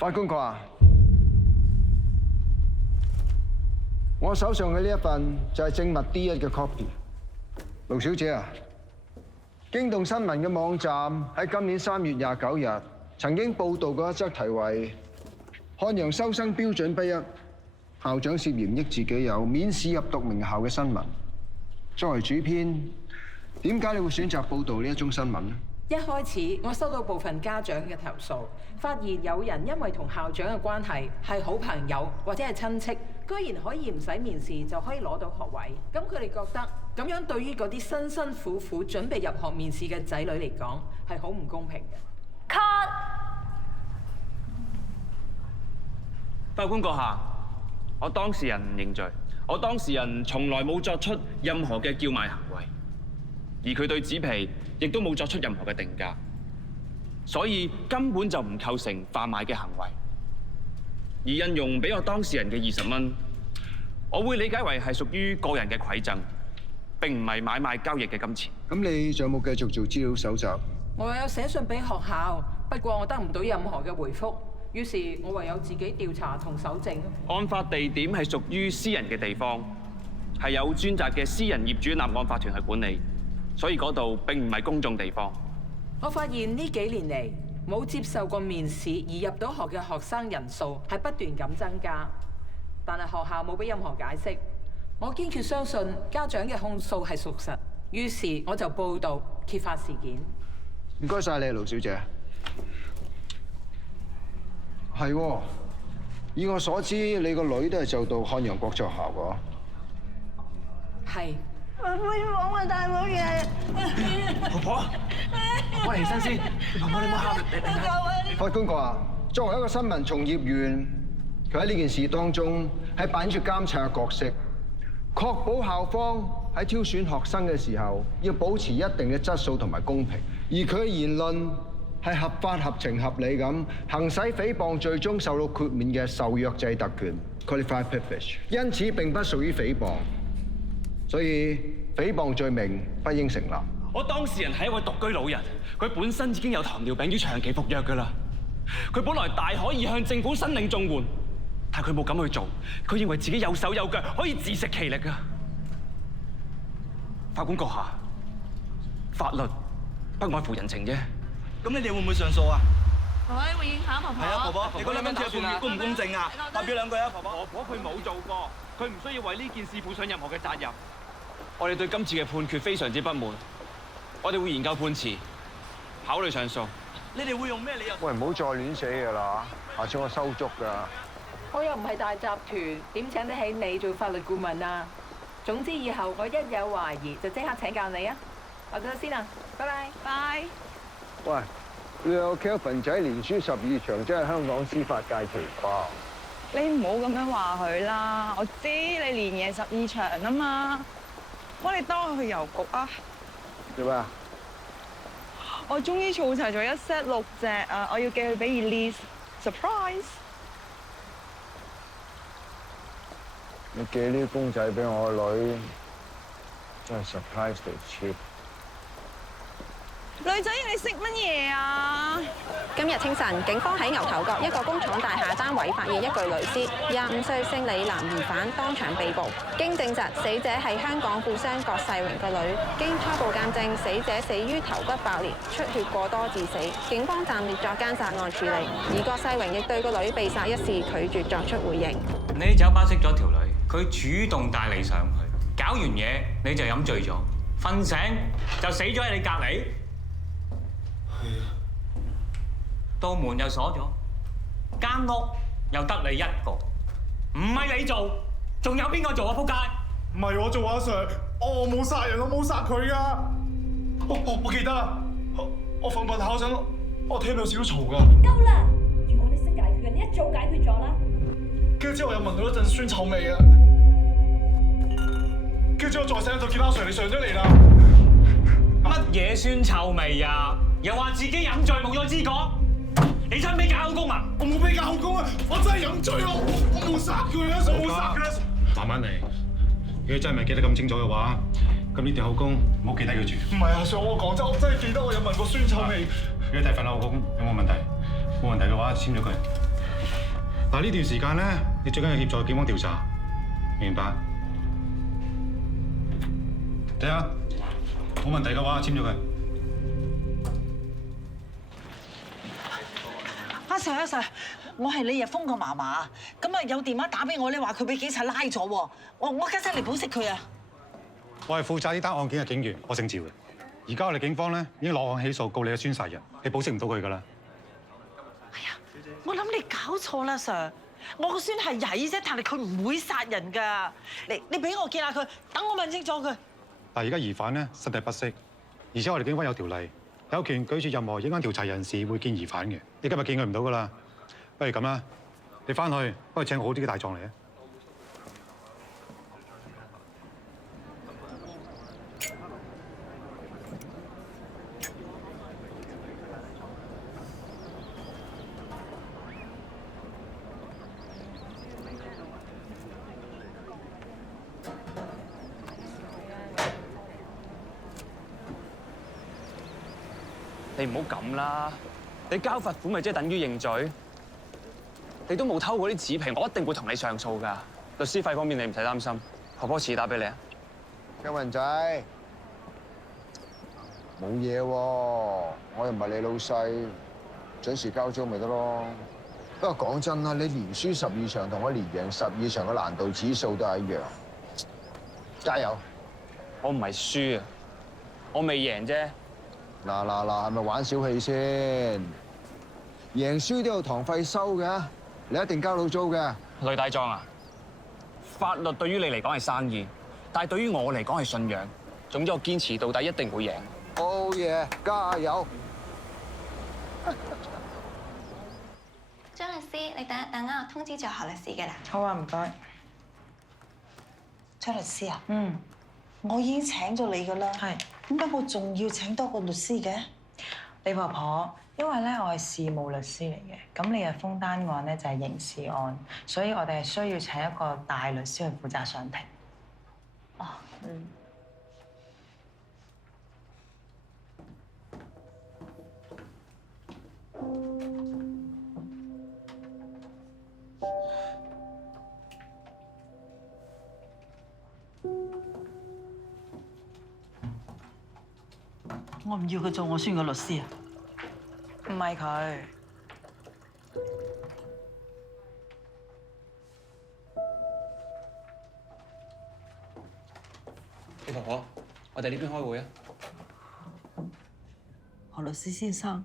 法官話：我手上嘅呢一份就係證物 D1嘅 copy。盧小姐啊，驚動新聞嘅網站喺今年3月29日曾經報導過一則題為《漢陽收生標準不一，校長涉嫌益自己有免試入讀名校》嘅新聞。作為主編，點解你會選擇報導呢一宗新聞呢？一開始我收到部分家長嘅投訴，發現有人因為同校長嘅關係係好朋友或者係親戚，居然可以唔使面試就可以攞到學位。咁佢哋覺得咁樣對於嗰啲辛辛苦苦準備入學面試嘅仔女嚟講係好唔公平嘅。Cut！ 法官閣下，我當事人認罪。我當事人從來冇作出任何嘅叫賣行為，而佢對紙皮亦都冇作出任何嘅定價，所以根本就唔構成販賣嘅行為。而印傭俾我當事人嘅20蚊，我會理解為係屬於個人嘅饋贈，並唔係買賣交易嘅金錢。咁你仲有冇繼續做資料搜集？我有寫信俾學校，不過我得唔到任何嘅回覆。於是我唯有自己調查同搜證。案發地點係屬於私人嘅地方，係有專責嘅私人業主立案法團去管理，所以嗰度並唔係公眾地方。我發現呢幾年嚟冇接受過面試而入到學嘅學生人數係不斷咁增加，但係學校冇俾任何解釋。我堅決相信家長嘅控訴係屬實，於是我就報導揭發事件。唔該晒你，盧小姐。係喎，以我所知，你個女都係就到漢陽國際學校㗎。係。我杯房啊，大佬爺！婆婆，我起身先。婆婆，你唔好喊。法官話：作為一個新聞從業員，佢喺呢件事當中係扮演住監察嘅角色，確保校方喺挑選學生嘅時候要保持一定嘅質素同埋公平，而佢嘅言論係合法、合情、合理咁行使誹謗罪中受到豁免嘅受約制特權 （qualified privilege）， 因此並不屬於誹謗，所以誹謗罪名不應成立。我當事人係一位獨居老人，佢本身已經有糖尿病，要長期服藥㗎啦。佢本來大可以向政府申領綜援，但佢冇咁去做，佢認為自己有手有腳，可以自食其力㗎。法官閣下，法律不外乎人情啫。咁你哋會唔會上訴啊？會影響婆婆。係啊，婆婆，你嗰2蚊嘅判決公唔公正啊？發表2句啊，婆婆。婆婆佢冇做過，佢唔需要為呢件事負上任何嘅責任。我哋對今次嘅判決非常之不滿，我哋會研究判詞，考慮上訴。你哋會用咩理由？喂，唔好再亂寫㗎啦，下次我收足㗎。我又唔係大集團，點請得起你做法律顧問啊？總之以後我一有懷疑就即刻請教你啊！我走先啊，拜拜。拜。喂，你有 Kelvin 仔連輸12場，真係香港司法界奇葩。你唔好咁樣話佢啦，我知你連贏12場啊嘛。我哋當佢去郵局啊！做咩啊？我終於儲齊咗一 set 6隻啊！我要寄去俾 Elise，surprise！ 你寄呢啲公仔俾我個女，真係 surprise 到 cheap。女仔，你識乜嘢啊？今日清晨，警方喺牛頭角一個工廠大廈單位發現一具女屍，25歲姓李男疑犯當場被捕。經證實，死者係香港富商郭世榮個女。經初步鑑證，死者死於頭骨爆裂、出血過多致死。警方暫列作奸殺案處理。而郭世榮亦對個女被殺一事拒絕作出回應。你酒吧識咗條女，佢主動帶你上去，搞完嘢你就飲醉咗，瞓醒就死咗喺你隔離。道門又鎖咗，間屋又得你一個，唔係你做，仲有邊個做啊？仆街！唔係我做阿 Sir，我冇殺人，我冇殺佢噶。我記得啦，我瞓下陣，我聽到少少嘈噶。夠啦！如果你識解決嘅，你一早解決咗啦。跟住之後我又聞到一陣酸臭味啊！跟住之後再醒就見阿 Sir 你上咗嚟啦。乜嘢酸臭味啊？又話自己飲醉冇咗知覺，你真係俾假口供啊！我冇俾假口供啊！我真係飲醉咯，我冇殺佢啊！我冇殺佢。慢慢嚟，如果真係唔係記得咁清楚嘅話，咁呢段口供唔好記低佢住。唔係啊，Sir，我講真，我真係記得我有聞過酸臭味。如果睇份口供有冇問題？冇問題嘅話，簽咗佢。嗱，呢段時間咧，你最緊要協助警方調查，明白？睇下，冇問題嘅話，簽咗佢。阿 Sir， 我係李日峰個嫲嫲，咁啊有電話打俾我咧，話佢俾警察拉咗喎，我家陣嚟保釋佢啊！我係負責呢單案件嘅警員，我姓趙嘅。而家我哋警方咧已經落案起訴告你嘅孫殺人，你保釋唔到佢㗎啦。哎呀，我諗你搞錯啦 ，Sir， 我個孫係曳啫，但係佢唔會殺人㗎。你俾我見下佢，等我問清楚佢。但係而家疑犯咧身體不適，而且我哋警方有條例，有權拒絕任何影響調查人士會見疑犯嘅。你今日見佢唔到㗎啦，不如咁啦，你翻去幫佢請好啲嘅大狀嚟啊！你唔好咁啦，你交罰款咪即係等於認罪？你都冇偷過啲紙皮，我一定會同你上訴㗎。律師費方面你唔使擔心，婆婆遲打俾你啊。姜雲仔，冇嘢喎，我又唔係你老細，準時交租咪得咯。不過講真啦，你連輸12場同我連贏12場嘅難度指數都係一樣。加油！我唔係輸啊，我未贏啫。嗱，係咪玩小氣先？贏輸都有堂費收嘅，你一定交到租嘅。雷大壯啊，法律對於你嚟講係生意，但係對於我嚟講係信仰。總之我堅持到底，一定會贏。好嘢，加油！張律師，你等一等啊，我通知咗何律師嘅啦。好啊，唔該。張律師啊，嗯，我已經請咗你㗎啦。係。點解我仲要請多個律師嘅？李婆婆，因為咧我係事務律師嚟嘅，咁你嘅封單案咧就係刑事案，所以我哋係需要請一個大律師去負責上庭。哦，嗯。我唔要佢做我孫嘅律師啊！唔係佢。李婆婆，我哋呢邊開會啊！何律師先生，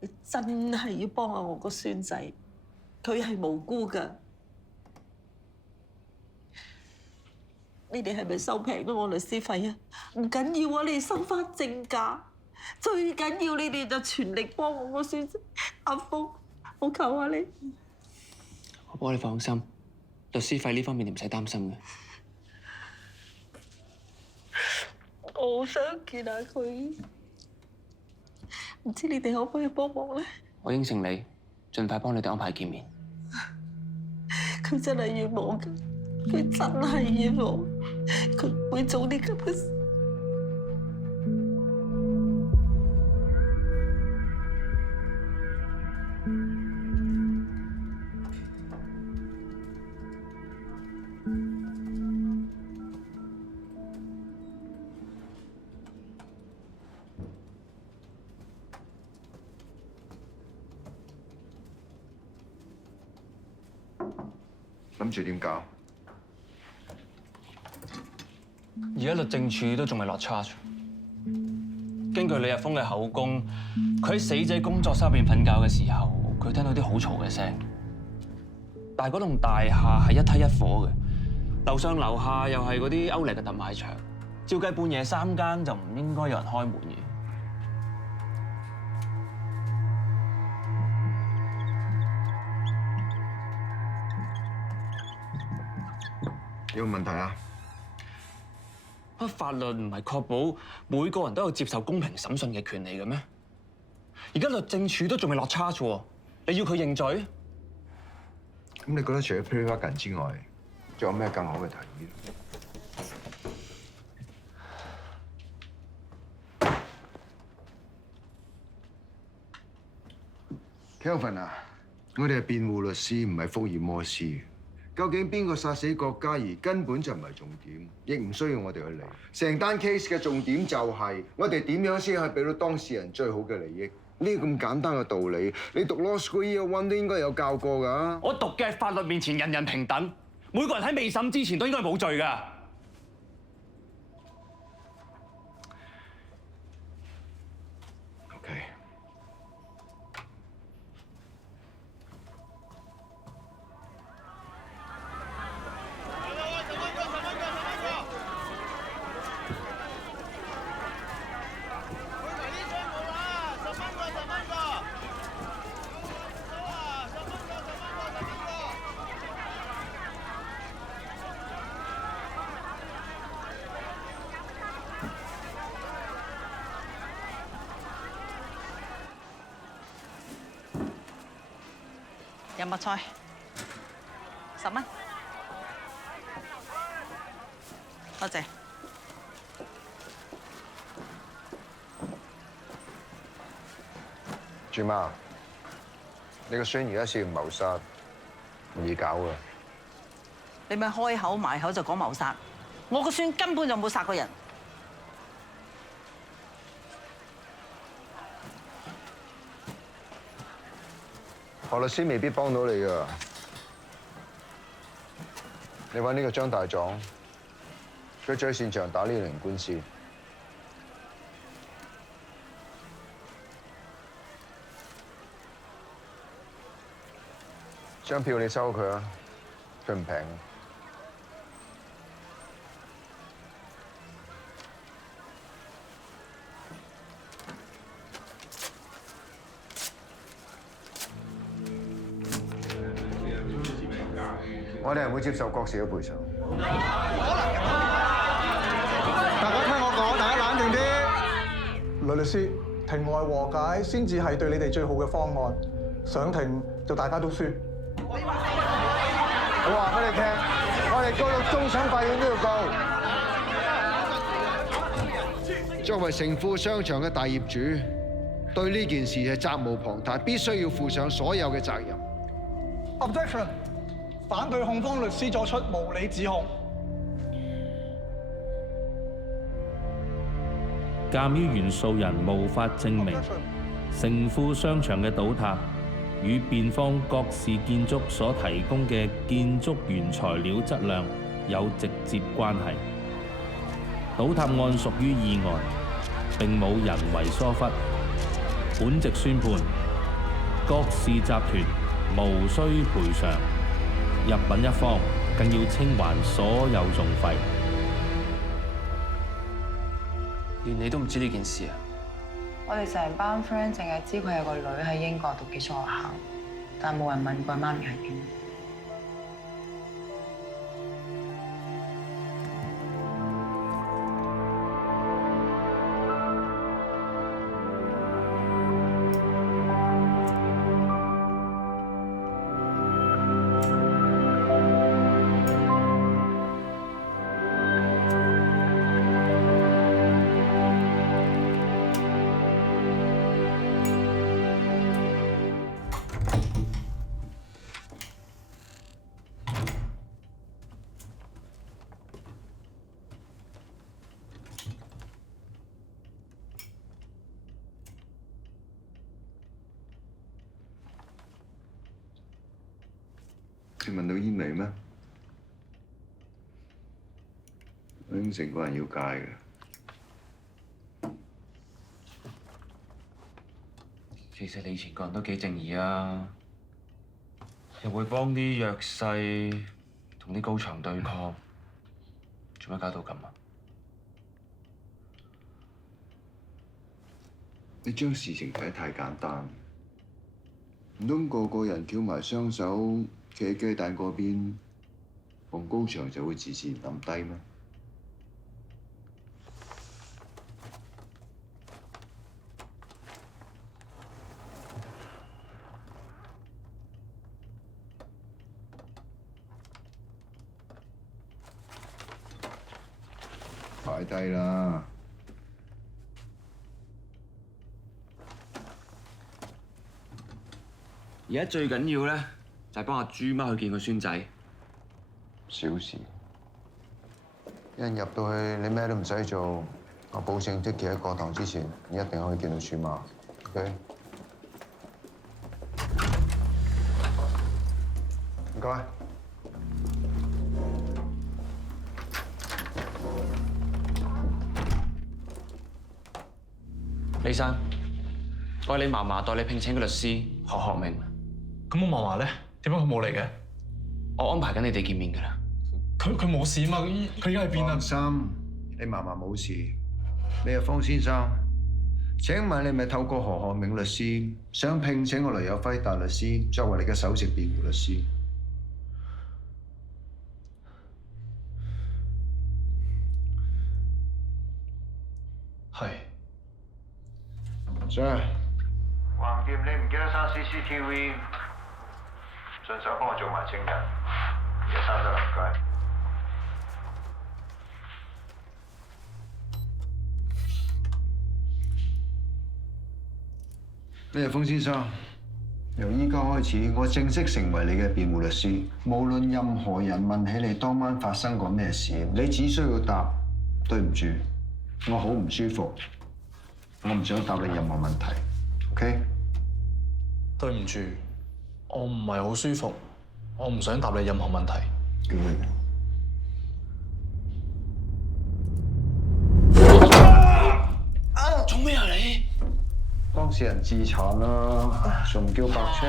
你真係要幫下我個孫仔，佢係無辜㗎。你哋係咪收平咗我律師費啊？唔緊要啊，你哋收翻正價。最緊要你哋就全力幫我個孫仔。阿峰，我求下你。婆婆你放心，律師費呢方面你唔使擔心嘅。我好想見下佢，唔知你哋可唔可以幫忙咧？我應承你，盡快幫你哋安排見面。佢真係冤枉㗎，佢真係冤枉，佢唔會做啲咁嘅事。諗住點搞？而家律政處都仲未落 charge。根據李日峰嘅口供，佢喺死者工作室入邊瞓覺嘅時候，佢聽到啲好嘈嘅聲。但係嗰棟大廈係一梯一伙嘅，樓上樓下又係嗰啲歐力嘅特賣場，照計半夜3更就唔應該有人開門嘅。有冇問題啊？法律唔係確保每個人都有接受公平審訊嘅權利嘅咩？而家律政處都仲未落 charge 喎，你要佢認罪？咁你覺得除咗 plea bargain 之外，仲有咩更好嘅提議？Kelvin 啊，我哋係辯護律師，唔係福爾摩斯。究竟邊個殺死郭嘉怡根本就唔係重點，亦唔需要我哋去理。成單 case 嘅重點就係我哋點樣先可以俾到當事人最好嘅利益。呢個咁簡單嘅道理，你讀 Law School Year One 都應該有教過㗎。我讀嘅法律面前人人平等，每個人喺未審之前都應該冇罪㗎。OK。有乜菜？10蚊，多謝。朱媽，你個孫而家涉嫌謀殺，唔易搞㗎。你咪開口埋口就講謀殺，我個孫根本就冇殺過人。何律師未必幫到你㗎。你揾呢個張大狀，佢最擅長打呢類官司。張票你收佢啊，佢唔平。我哋係唔會接受郭氏嘅賠償。大家聽我講，大家冷靜啲。律師，庭外和解先至係對你哋最好嘅方案。上庭就大家都輸。我話俾你聽，我哋告到終審法院都要告。作為承富商場嘅大業主，對呢件事係責無旁貸，必須要負上所有嘅責任。Objection！ 反對控方律師作出無理指控。鑑於原訴人無法證明承富商場嘅倒塌與辯方郭氏建築所提供嘅建築原材料質量有直接關係，倒塌案屬於意外，並冇人為疏忽。本席宣判，郭氏集團無需賠償。入稟一方更要清還所有訟費。連你都唔知呢件事啊？我哋成班 friend 淨係知佢有個女喺英國讀寄宿學校，但冇人問過媽咪係點。你聞到煙味咩？我應承過人要戒嘅。其實你以前個人都幾正義啊，又會幫啲弱勢同啲高牆對抗，做乜搞到咁啊？你將事情睇得太簡單，唔通個個人翹埋雙手企喺雞蛋嗰邊，逢高牆就會自然冧低咩？擺低啦！而家最緊要咧，就係幫阿豬媽去見個孫仔。小事，一入到去你咩都唔使做，我保證的期喺過堂之前，你一定可以見到豬媽。OK？ 唔該。李生，我係你嫲嫲代你聘請嘅律師何學明。咁我嫲嫲咧，點解佢冇嚟嘅？我安排緊你哋見面㗎啦。佢冇事嘛？佢而家喺邊啊？放心，你嫲嫲冇事。你係方先生，請問你係咪透過何學明律師想聘請我雷有輝大律師作為你嘅首席辯護律師？係。Sir， 橫掂你唔記得刪 CCTV， 順手幫我做埋證人，而家刪咗啦，唔該。你係風先生，由依家開始，我正式成為你嘅辯護律師。無論任何人問起你當晚發生過咩事，你只需要答對唔住，我好唔舒服，我唔想答你任何問題。OK？ 對唔住，我唔係好舒服，我唔想答你任何問題。做咩啊你？當事人自殘啦，仲唔叫白車？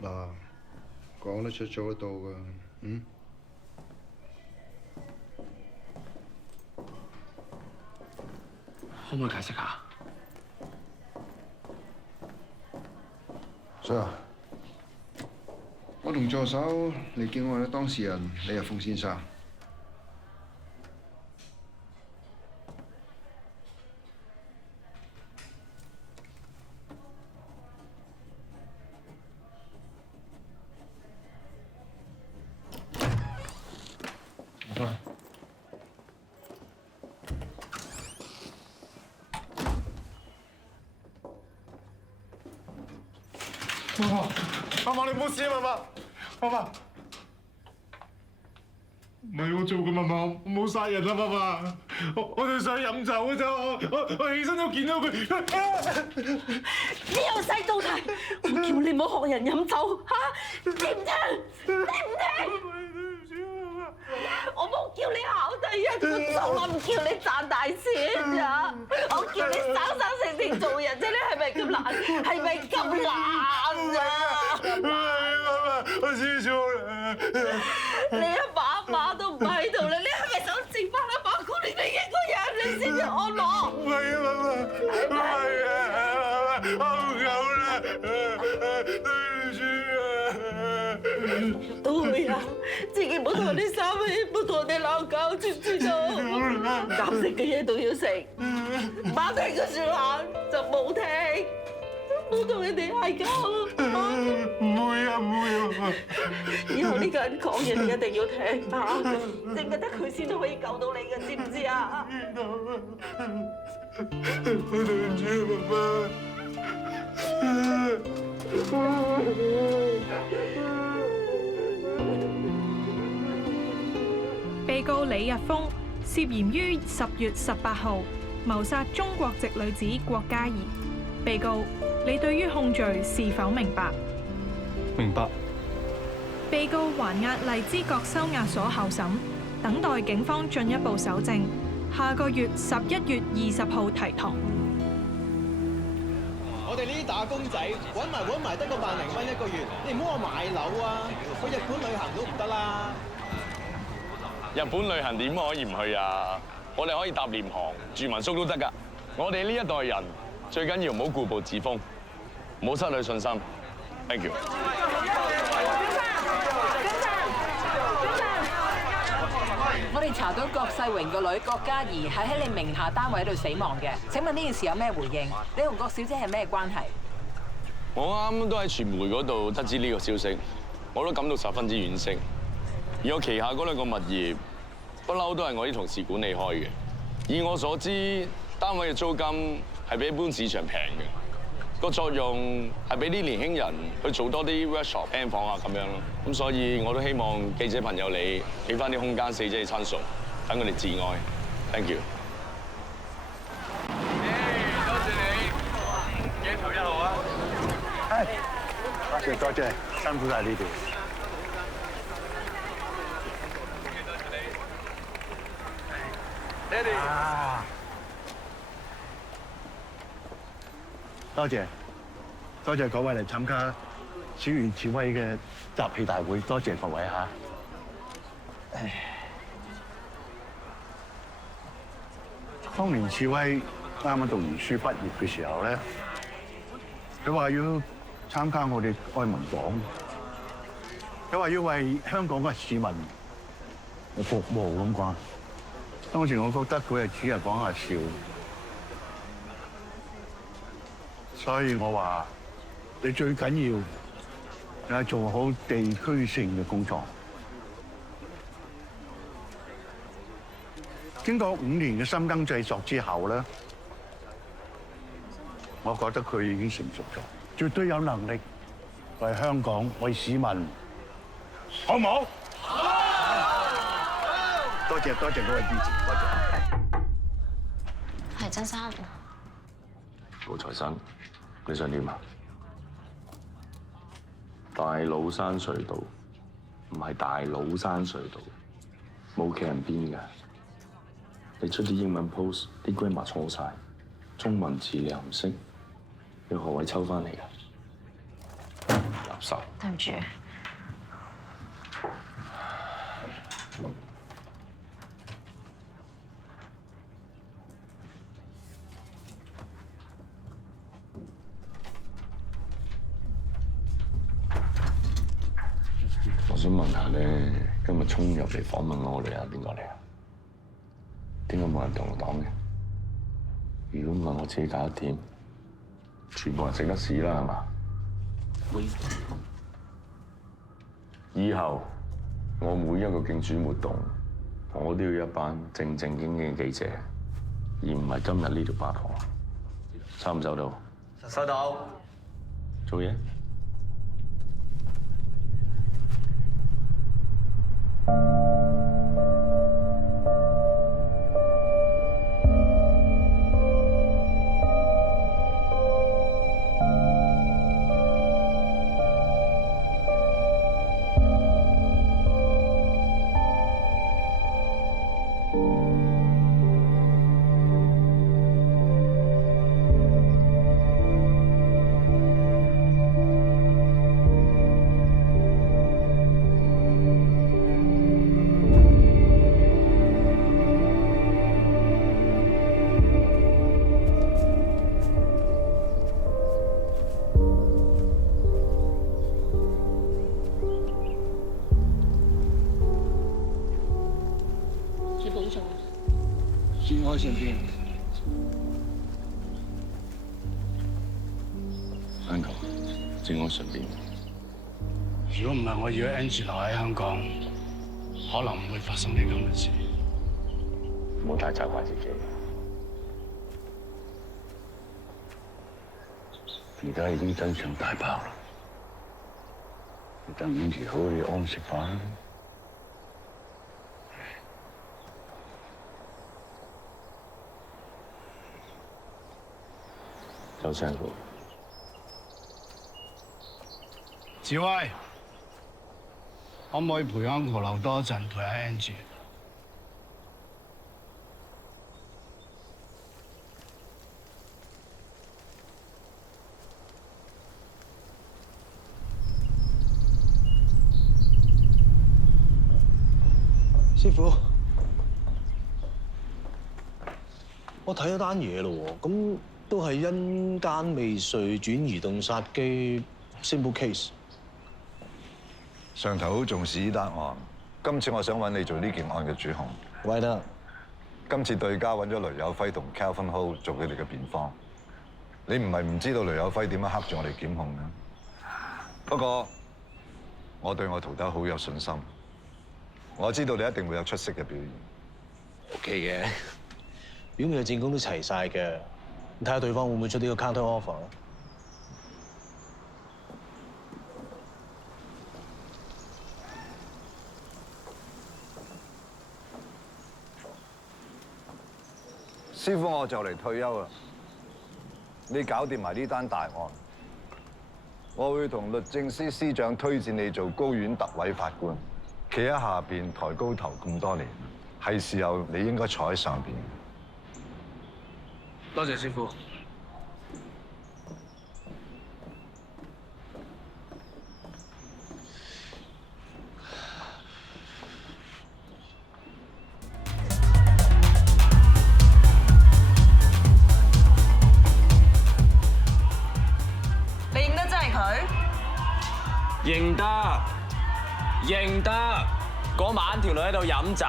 嗱，講得出做得到㗎，嗯？可唔可以解釋下Sir， 我同助手嚟見我嘅當事人李日豐先生。媽媽，你冇事啊，媽媽。唔係我做嘅，媽媽，我冇殺人啊，媽媽。我哋想飲酒嘅啫，我起身都見到佢。你由細到大，我叫你唔好學人飲酒嚇，你唔聽，你唔聽。我冇叫你考第一，我從來唔叫你賺大錢咋，我叫你生生性性做人啫，你係咪咁懶？係咪咁懶咋？我知錯啦。你阿爸阿媽都唔喺度啦，你係咪想剩翻阿爸過你哋一個人，你先至安樂？唔係啊，媽媽，唔係啊，我唔夠啦，對唔住啊。對啊，自己唔好同人哋生氣，唔好同人哋鬧交，知唔知道？啱食嘅嘢都要食，唔啱聽嘅説話就冇聽，唔好同人哋嗌交。唔會啊，唔會啊！以後呢個人講嘢你一定要聽嚇，淨係得佢先都可以救到你嘅，知唔知啊？我對唔住啊，被告李日豐涉嫌於10月18號謀殺中國籍女子郭嘉怡。被告，你對於控罪是否明白？明白。被告還押荔枝角收押所候審，等待警方進一步搜證，下個月11月20號提堂。我哋呢啲打工仔揾埋得個萬零蚊一個月，你唔好話買樓啊，去日本旅行都唔得啦。日本旅行點可以唔去啊？我哋可以搭廉航住民宿都得㗎。我哋呢一代人最緊要唔好固步自封，唔好失去信心， Thank you。我哋查到郭世榮個女郭嘉怡係喺你名下單位度死亡嘅。請問呢件事有咩回應？你同郭小姐係咩關係？我啱都喺傳媒嗰度得知呢個消息，我都感到十分之惋惜。而我旗下嗰2個物業，不嬲都係我啲同事管理開嘅。以我所知，單位嘅租金係比一般市場平嘅，個作用係俾啲年輕人去做多啲 workshop、band 房啊咁樣咯。咁所以我都希望記者朋友你俾翻啲空間死者嘅親屬，等佢哋致哀。Thank you。多謝你，鏡頭1號啊！多謝，辛苦晒呢邊。爹哋。多謝各位嚟參加小圓示威嘅集氣大會，多謝各位嚇。當年示威啱啱讀完書畢業嘅時候咧，佢話要參加我哋愛民黨，佢話要為香港嘅市民服務咁啩。當時我覺得佢係只係講下笑。所以我話你最緊要係做好地區性嘅工作。經過5年嘅深耕製作之後咧，我覺得佢已經成熟咗，絕對有能力為香港、為市民，好唔好？多謝各位支持，多謝。係曾生。高材生。你想點啊？大老山隧道唔係大老山隧道，冇企人邊㗎。你出啲英文 post， 啲 grammar 錯晒，中文字你又唔識，你何謂抽翻嚟㗎？垃圾。對唔住。我想問下咧，今日衝入嚟訪問我哋係邊個嚟啊？點解冇人同我講嘅？如果唔係我自己搞得掂，全部人食得屎啦，係嘛？以後我每一個競選活動，我都要一班正正經經嘅記者，而唔係今日呢條八婆。收唔收到？收到。做嘢。節哀順變。Uncle，節哀順變。如果唔係我要 Angie 留喺香港，可能唔會發生呢咁嘅事。唔好太責怪自己。而家已經真相大爆啦，等 Angie 好好安息翻。周生哥，志威，可唔可以陪 Uncle 留多一陣，陪下 Angie？師傅，我睇咗單嘢咯喎，咁都係因奸未遂轉移動殺機， simple case。上頭好重視呢單案，今次我想揾你做呢件案嘅主控。喂得。今次對家揾咗雷有輝同 Calvin Ho 做佢哋嘅辯方。你唔係唔知道雷有輝點樣黑住我哋檢控嘅，不過我對我徒弟好有信心，我知道你一定會有出色嘅表現。OK 嘅，表面嘅戰功都齊晒嘅，睇下對方會唔會出呢個 counter offer。師傅，我就嚟退休啦。你搞掂埋呢單大案，我會同律政司司長推薦你做高院特委法官，企喺下邊抬高頭咁多年，係時候你應該坐喺上邊。多謝師傅。認得，認得。嗰晚條女喺度飲酒，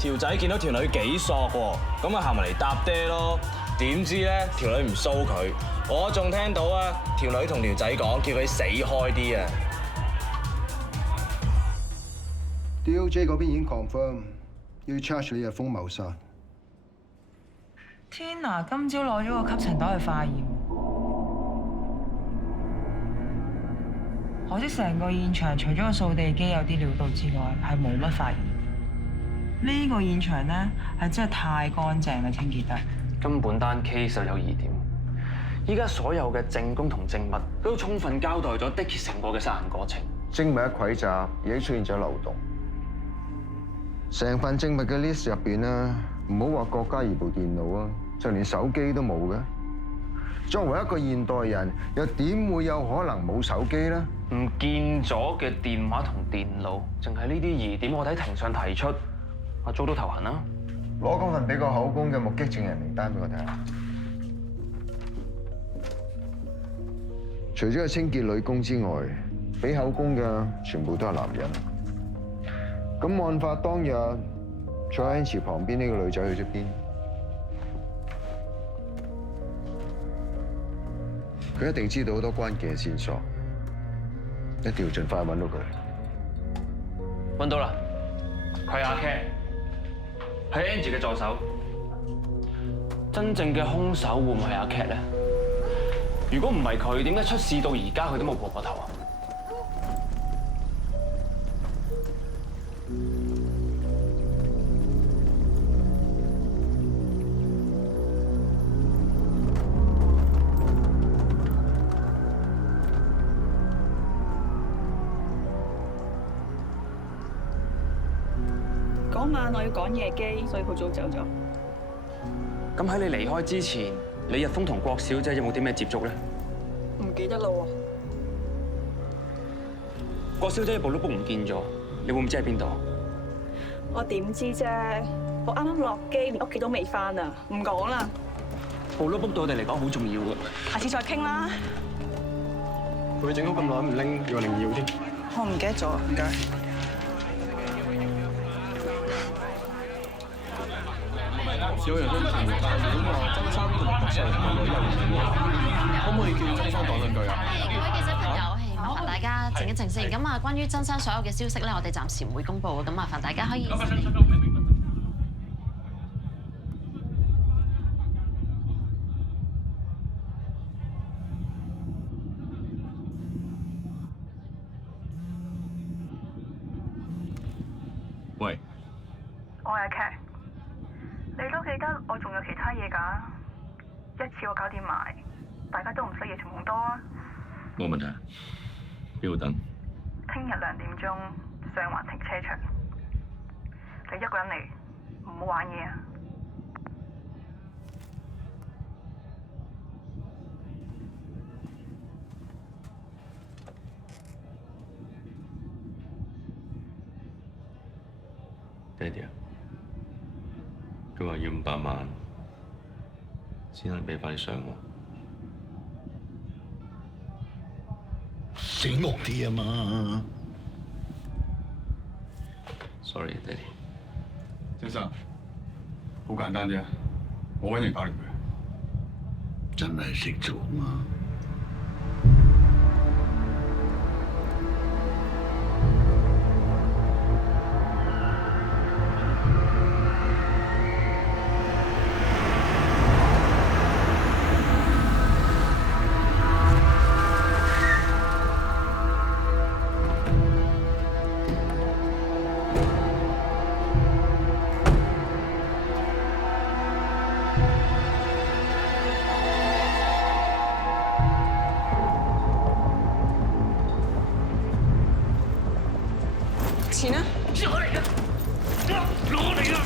條仔見到條女幾索喎，咁啊行埋嚟搭爹咯。點知咧條女唔騷佢，我仲聽到啊條女同條仔講叫佢死開啲啊。DOJ 嗰邊已經 confirm 要 charge 李日峰謀殺。天啊！今朝攞咗個吸塵袋去化驗。可惜成個現場除咗個掃地機有啲料到之外，係冇乜發現。呢個現場咧係真係太乾淨啦，清潔得。根本單 case 就有疑點。依家所有嘅證供同證物都充分交代咗 Dicky 成個嘅殺人過程。證物一蒐集，已經出現咗漏洞。成份證物嘅 list 入邊咧，唔好話國家儀部電腦啊，就連手機都冇嘅。作為一個現代人，又點會有可能冇手機咧？唔見咗嘅電話同電腦，淨係呢啲疑點，我喺庭上提出，阿祖都頭痕啦。攞嗰份俾個口供嘅目擊證人名單俾我睇下。除咗個清潔女工之外，俾口供嘅全部都係男人。咁案發當日坐喺池旁邊呢個女仔去咗邊？佢一定知道好多關鍵嘅線索，一定要盡快揾到佢。揾到啦，佢係阿 Cat，係 Angie 嘅助手。真正嘅兇手會唔會係阿 Cat 咧？如果唔係佢，點解出事到而家佢都冇破過頭啊？嗰晚我要趕夜機，所以好早走咗。咁喺你離開之前，李日峰同郭小姐有冇啲咩接觸咧？唔記得啦喎。郭小姐部 notebook 唔見咗，你會唔知喺邊度？我點知啫？我啱啱落機，連屋企都未返啊！唔講啦。部 notebook 對我哋嚟講好重要㗎。下次再傾啦。佢整咗咁耐唔拎，要另要添。我唔記得咗，唔該。有人去評價如果話真生同學生嘅旅遊片，可唔可以叫真生講兩句啊？各位記者朋友，係麻煩大家靜一靜先。咁啊，關於真生所有嘅消息咧，我哋暫時唔會公佈。咁麻煩大家可以。喂，我係 Cat。你都記得我仲有其他嘢㗎，一次我搞掂埋，大家都唔使夜長夢多啊！冇問題，邊度等？聽日2點鐘上環停車場，你一個人嚟，唔好玩嘢啊！爹哋啊！佢話要500萬先能俾翻你上喎。醒目啲啊嘛。Sorry， 爹哋。先生，好簡單啫，我揾人搞掂佢。真係識做嘛？錢啊！攞嚟啦！攞嚟啦！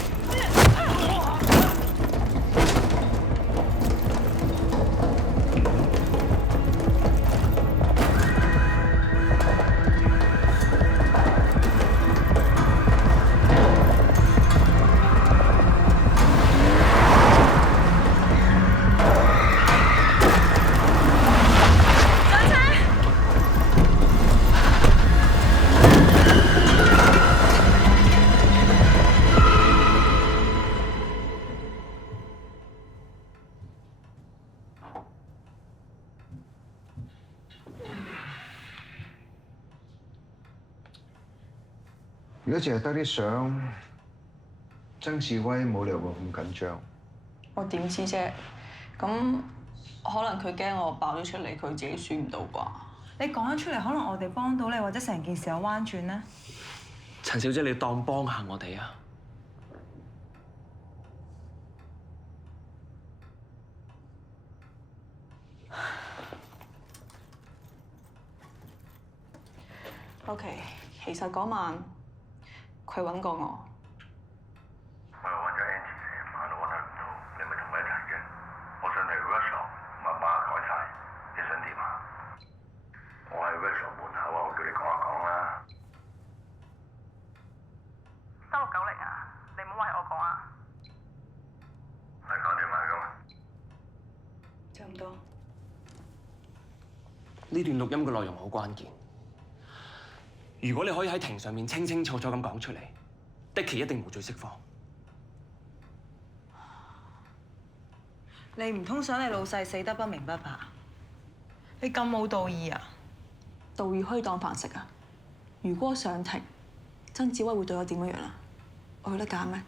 如果淨係得啲相，曾志威冇理由會咁緊張。我點知啫？咁可能佢驚我爆咗出嚟，佢自己選唔到啩？你講咗出嚟，可能我哋幫到你，或者成件事有彎轉呢？陳小姐，你當幫下我哋啊！OK， 其實嗰晚佢揾過我。我又揾咗 Angie 成晚都揾佢唔到，你咪同佢一齊嘅。我上嚟 workshop，密碼改晒，你想點啊？我喺 workshop 門口啊，我叫你講一講啦。369啊，你唔好話係我講啊。係搞掂埋㗎嘛？差唔多。呢段錄音嘅內容好關鍵。如果你可以喺庭上面清清楚楚咁講出嚟，的奇一定無罪釋放。你唔通想你老細死得不明不白？你咁冇道義啊？道義可以當飯食啊！如果我上庭，曾志威會對我點樣啊？我有得揀咩？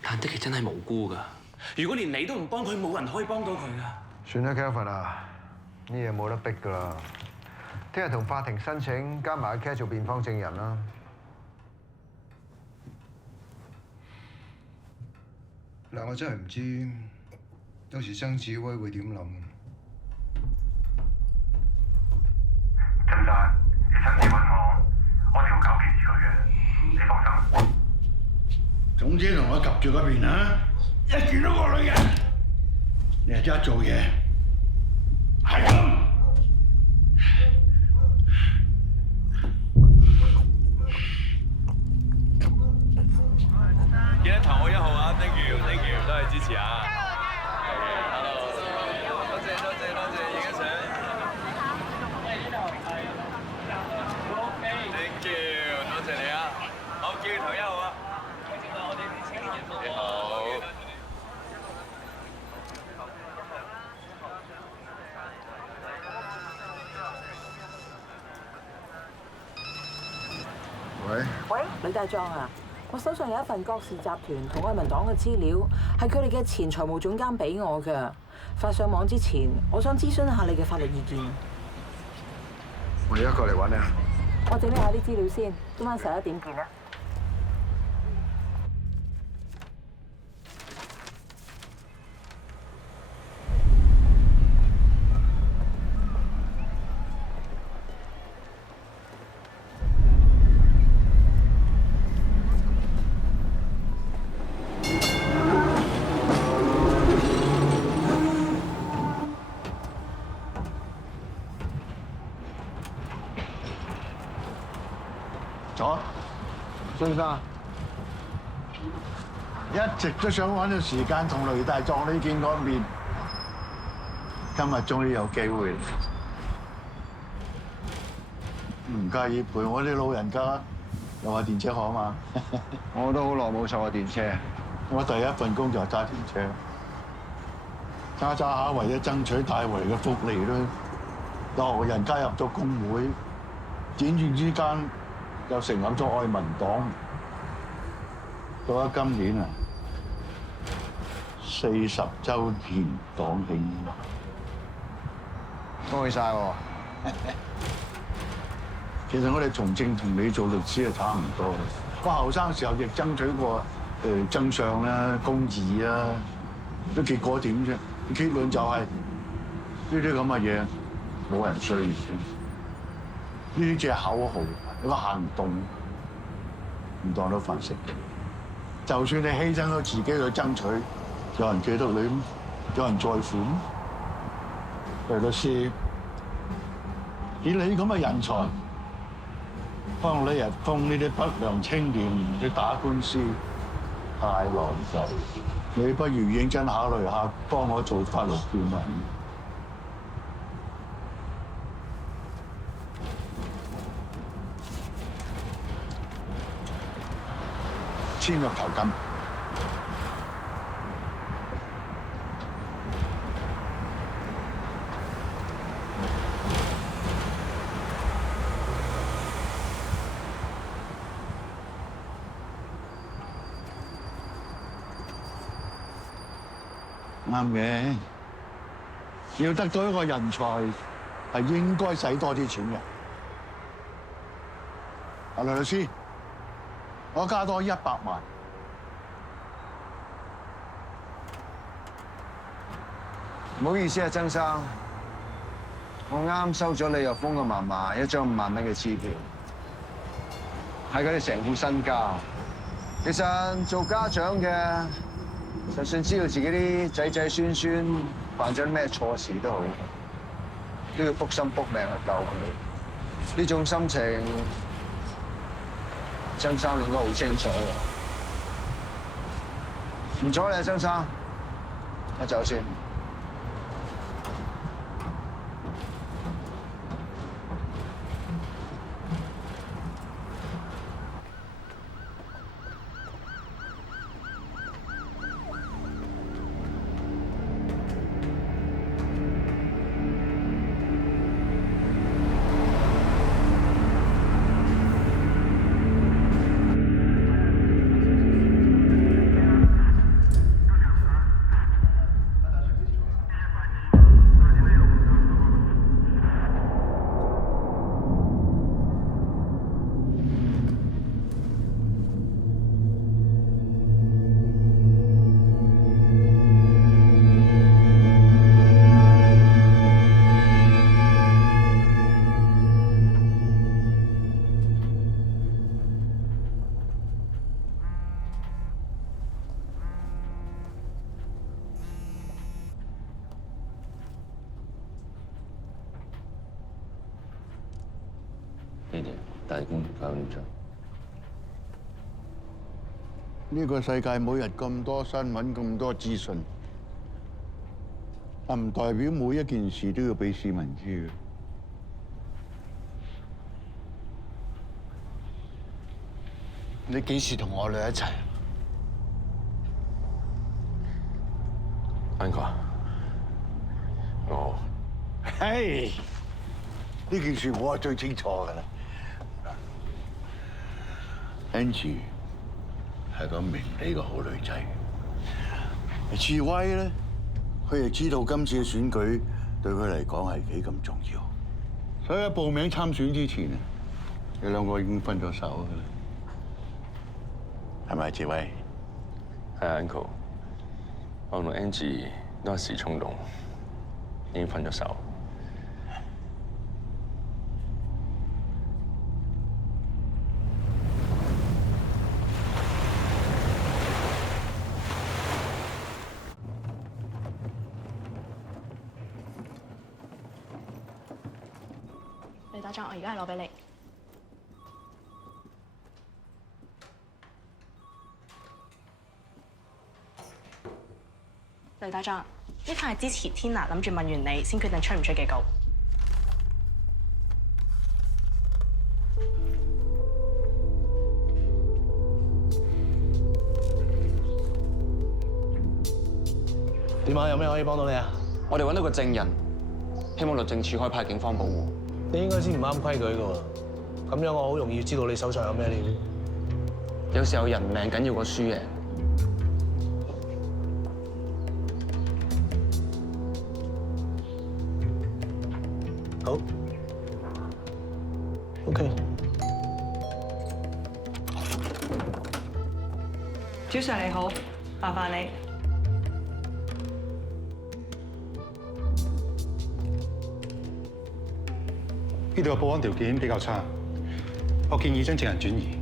但的奇真係無辜㗎。如果連你都唔幫佢，冇人可以幫到佢㗎。算啦 ，Kelvin 啊，呢嘢冇得逼㗎啦。聽日同法庭申請加埋阿 Cat 做辯方證人啦。嗱，我真係唔知到時曾志威會點諗。曾生，你親自揾我哋會搞件事佢嘅，你放心。總之同我及住嗰邊啊！一見到個女人，你就即刻做嘢，係咁。記得投我1號啊 ！Thank you， 多謝支持啊 ！Hello， 多謝，影一相。Thank you， 多謝你啊！好，記住投1號啊！你好。喂，呂大壯啊！我手上有一份郭氏集團同愛民黨嘅資料，係佢哋嘅前財務總監俾我㗎。發上網之前，我想諮詢下你嘅法律意見。我而家過嚟揾你啊！我整理下啲資料先，今晚11點見啊！左，先生，一直都想揾個時間同雷大壯你見過面，今日終於有機會。唔介意陪我啲老人家遊下電車河嘛？我都好耐冇坐過電車。我第一份工就係揸電車，揸下為咗爭取大圍嘅福利啦，有人加入咗工會，轉轉之間又成立咗愛民黨。到咗今年啊，40週年黨慶，恭喜晒喎！其實我哋從政同你做律師係差唔多。我後生時候亦爭取過真相啦、公義啦，都結果點啫？結論就係呢啲咁嘅嘢冇人需要。呢啲只係口號，一個行動唔當到飯食。就算你犧牲咗自己去爭取，有人記得你咩？有人在乎咩？譬如律師，以你咁嘅人才，幫你日幫呢啲不良青年去打官司，太浪費。你不如認真考慮下，幫我做法律顧問。簽個頭金。啱嘅，要得到一個人才係應該使多啲錢嘅。阿梁律師，我加多100萬。唔好意思啊，曾生，我啱收咗李若峰嘅嫲嫲一張5萬蚊嘅支票，係佢哋成副身家。其實做家長嘅，就算知道自己啲仔仔孫孫犯咗啲咩錯事都好，都要撲心撲命去救佢。呢種心情，曾生應該好清楚嘅。唔阻你啊，曾生，我走先。大公搞掂咗。呢個世界每日咁多新聞、咁多資訊，但唔代表每一件事都要俾市民知嘅。你幾時同我女一齊Uncle，我，嘿，呢件事我係最清楚㗎啦。Angie 係個明理嘅好女仔，智威咧，佢亦知道今次嘅選舉對佢嚟講係幾咁重要，所以喺報名參選之前，你兩個已經分咗手㗎啦，係咪智威？係啊 ，Uncle， 我同 Angie 都一時衝動，已經分咗手。李打仗，我而家係攞俾你。雷打仗，呢份係之前天娜諗住問完你先決定出唔出嘅稿。點啊？有咩可以幫到你啊？我哋揾到個證人，希望律政處可以派警方保護。你應該先唔啱規矩㗎喎，咁樣我好容易知道你手上有咩料。有時候人命緊要過輸贏。好 ，OK。朱 Sir 你好，麻煩你。呢度嘅保安條件比較差，我建議將證人轉移。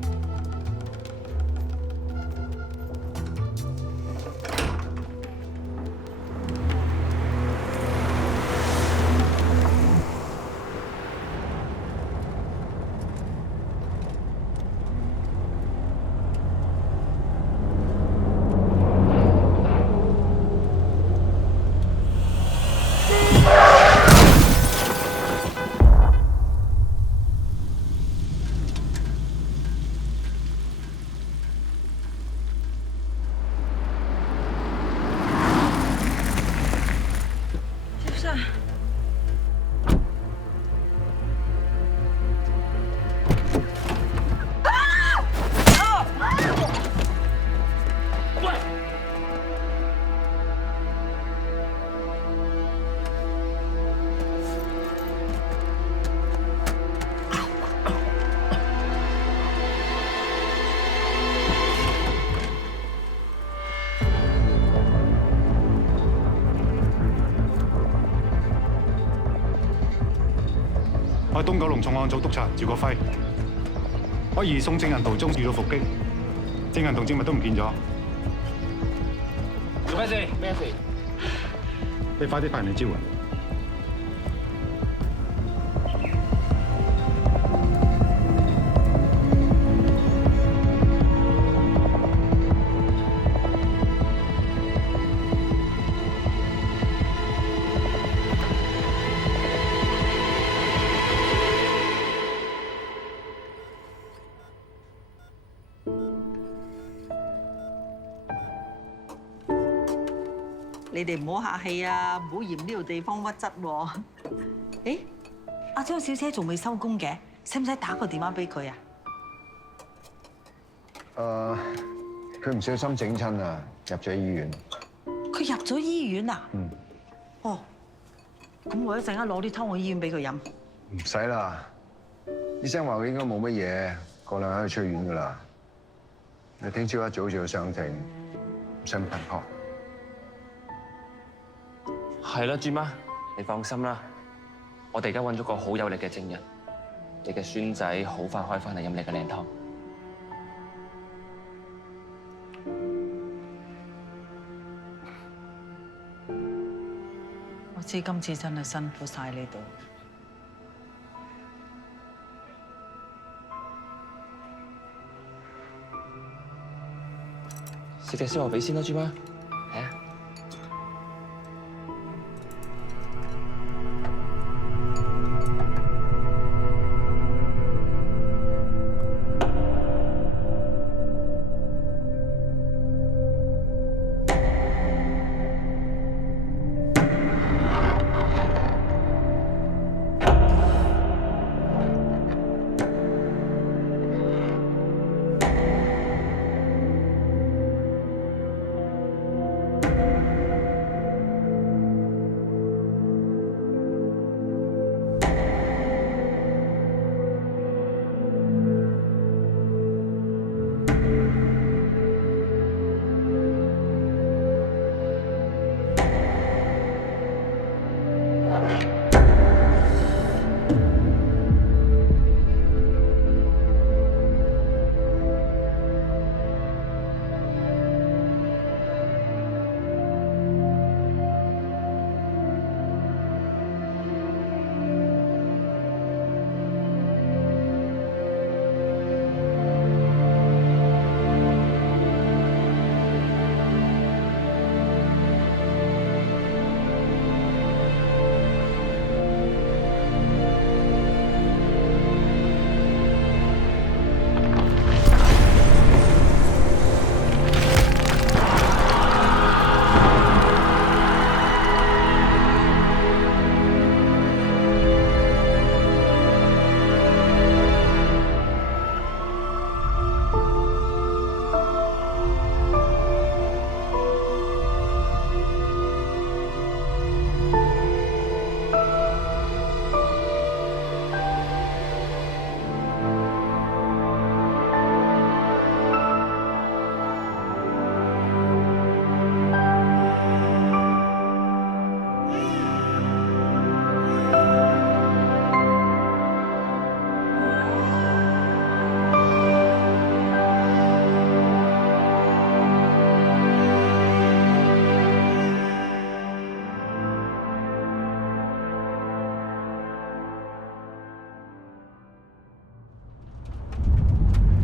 我係東九龍重案組督察趙國輝，我移送證人途中遇到伏擊，證人同證物都唔見咗。做咩事？咩事？你快啲派人嚟支援。你哋唔好客氣啊，唔好嫌呢度地方屈質喎。誒，阿張小姐仲未收工嘅，使唔使打個電話俾佢啊？佢唔小心整親啊，入咗醫院。佢入咗醫院啊？嗯。哦，咁我一陣間攞啲湯去醫院俾佢飲。唔使啦，醫生話佢應該冇乜嘢，過兩日可以出院噶啦。你聽朝一早就要上庭，唔使咁頻撲。係啦，朱媽，你放心啦，我哋而家揾咗個好有力嘅證人，你嘅孫仔好快可以翻嚟飲你嘅靚湯。我知今次真係辛苦晒你哋。食隻燒鵝髀先啦，朱媽。係啊。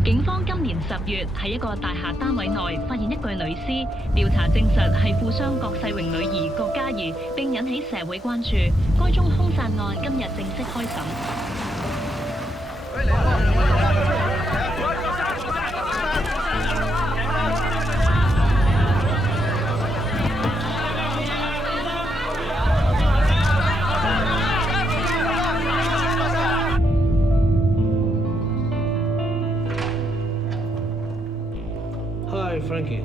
警方今年10月喺一個大廈單位內發現一具女屍，調查證實係富商郭世榮女兒郭嘉怡，並引起社會關注。該宗兇殺案今日正式開審。Frankie，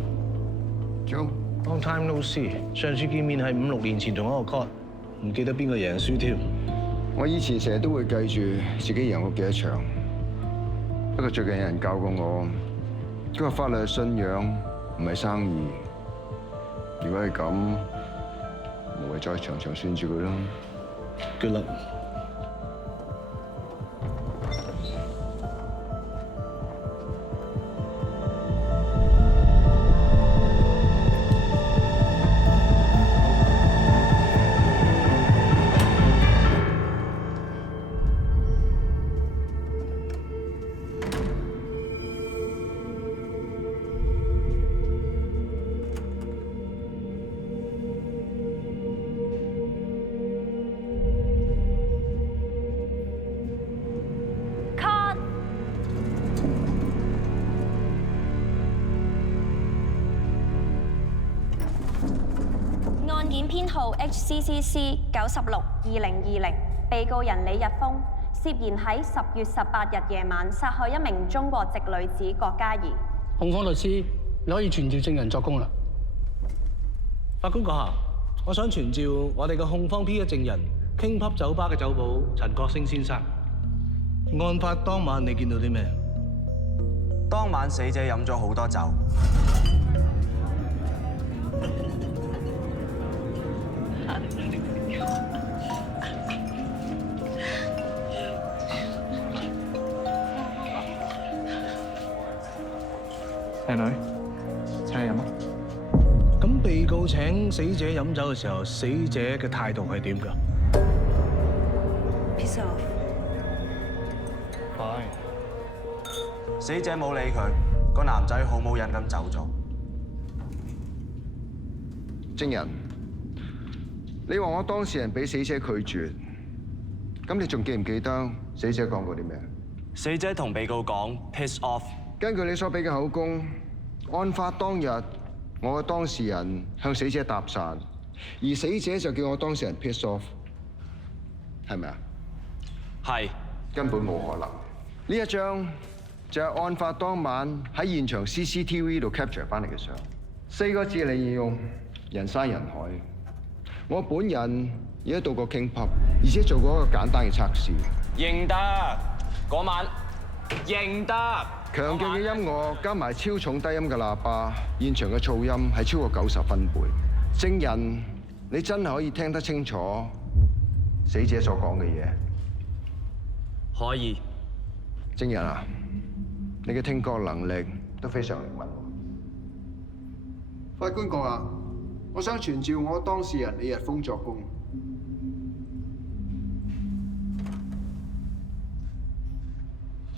Joe， long time no see。上次見面係5、6年前同一個 court， 唔記得邊個贏輸添。我以前成日都會計住自己贏過幾多場，不過最近有人教過我，佢話法律係信仰，唔係生意。如果係咁，無謂再場場算住佢啦。Good luck。案件編號 HCCC 96-2020，被告人李日峰涉嫌喺10月18日夜晚殺害一名中國籍女子郭嘉怡。控方律師，你可以傳召證人作供啦。法官閣下，我想傳召我哋嘅控方 P 一證人 King Pub 酒吧嘅酒保陳國星先生。案發當晚你見到啲咩？當晚死者飲咗好多酒。靚女，請你飲啊！咁被告請死者飲酒嘅時候，死者嘅態度係點㗎 ？Piss off。死者冇理佢，個男仔好冇癮咁走咗。證人，你話我當事人俾死者拒絕，咁你仲記唔記得死者講過啲咩？死者同被告講 piss off。根據你所俾嘅口供，案發當日，我嘅當事人向死者搭訕，而死者就叫我當事人 piss off， 係咪啊？係。根本冇可能。呢一張就係案發當晚喺現場 CCTV 度 capture 翻嚟嘅相，4個字嚟形容：人山人海。我本人亦都到過 King Pub， 而且做過一個簡單嘅測試。認得嗰晚，認得。強勁嘅音樂加埋超重低音嘅喇叭，現場嘅噪音係超過90分貝。證人，你真係可以聽得清楚死者所講嘅嘢？可以。證人啊，你嘅聽覺能力都非常靈敏。法官閣下，我想傳召我當事人李日峰作供。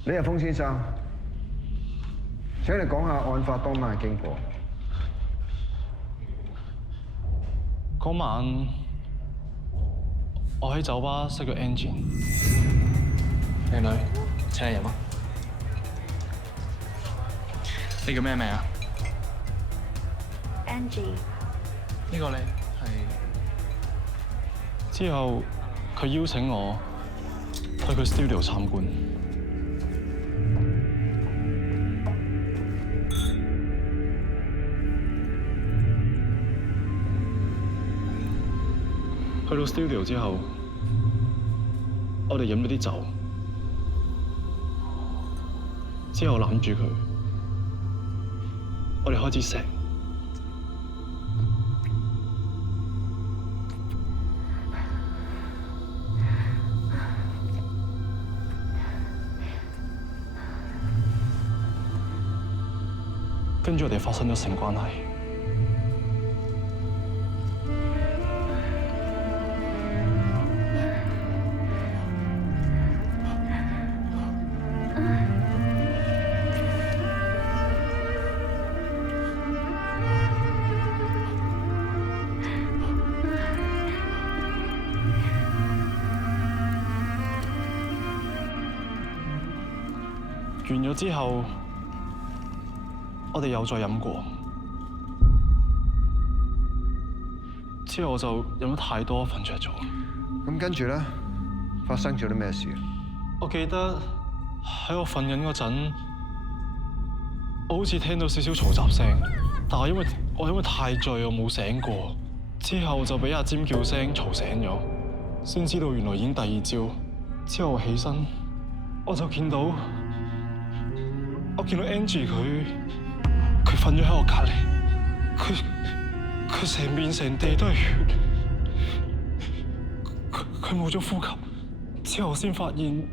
李日峰先生，請你講下案發當晚嘅經過。嗰晚我喺酒吧熄咗 engine。靚女，請你飲啊！你叫咩名啊 ？Angie。呢個你係？之後佢邀請我去佢 studio 參觀。去到 studio 之後，我哋飲咗啲酒，之後攬住佢，我哋開始錫。跟住我哋發生咗性關係。完咗之後，我哋又再飲過。之後我就飲得太多，瞓着咗。咁跟住咧，發生咗啲咩事？我記得喺我瞓緊嗰陣，我好似聽到少少嘈雜聲，但係因為太醉，我冇醒過。之後就俾阿尖叫聲嘈醒咗，先知道原來已經第二朝。之後我起身，我就見到 Angie 佢瞓咗喺我隔離，佢成面成地都係血，佢冇咗呼吸。之後我先發現，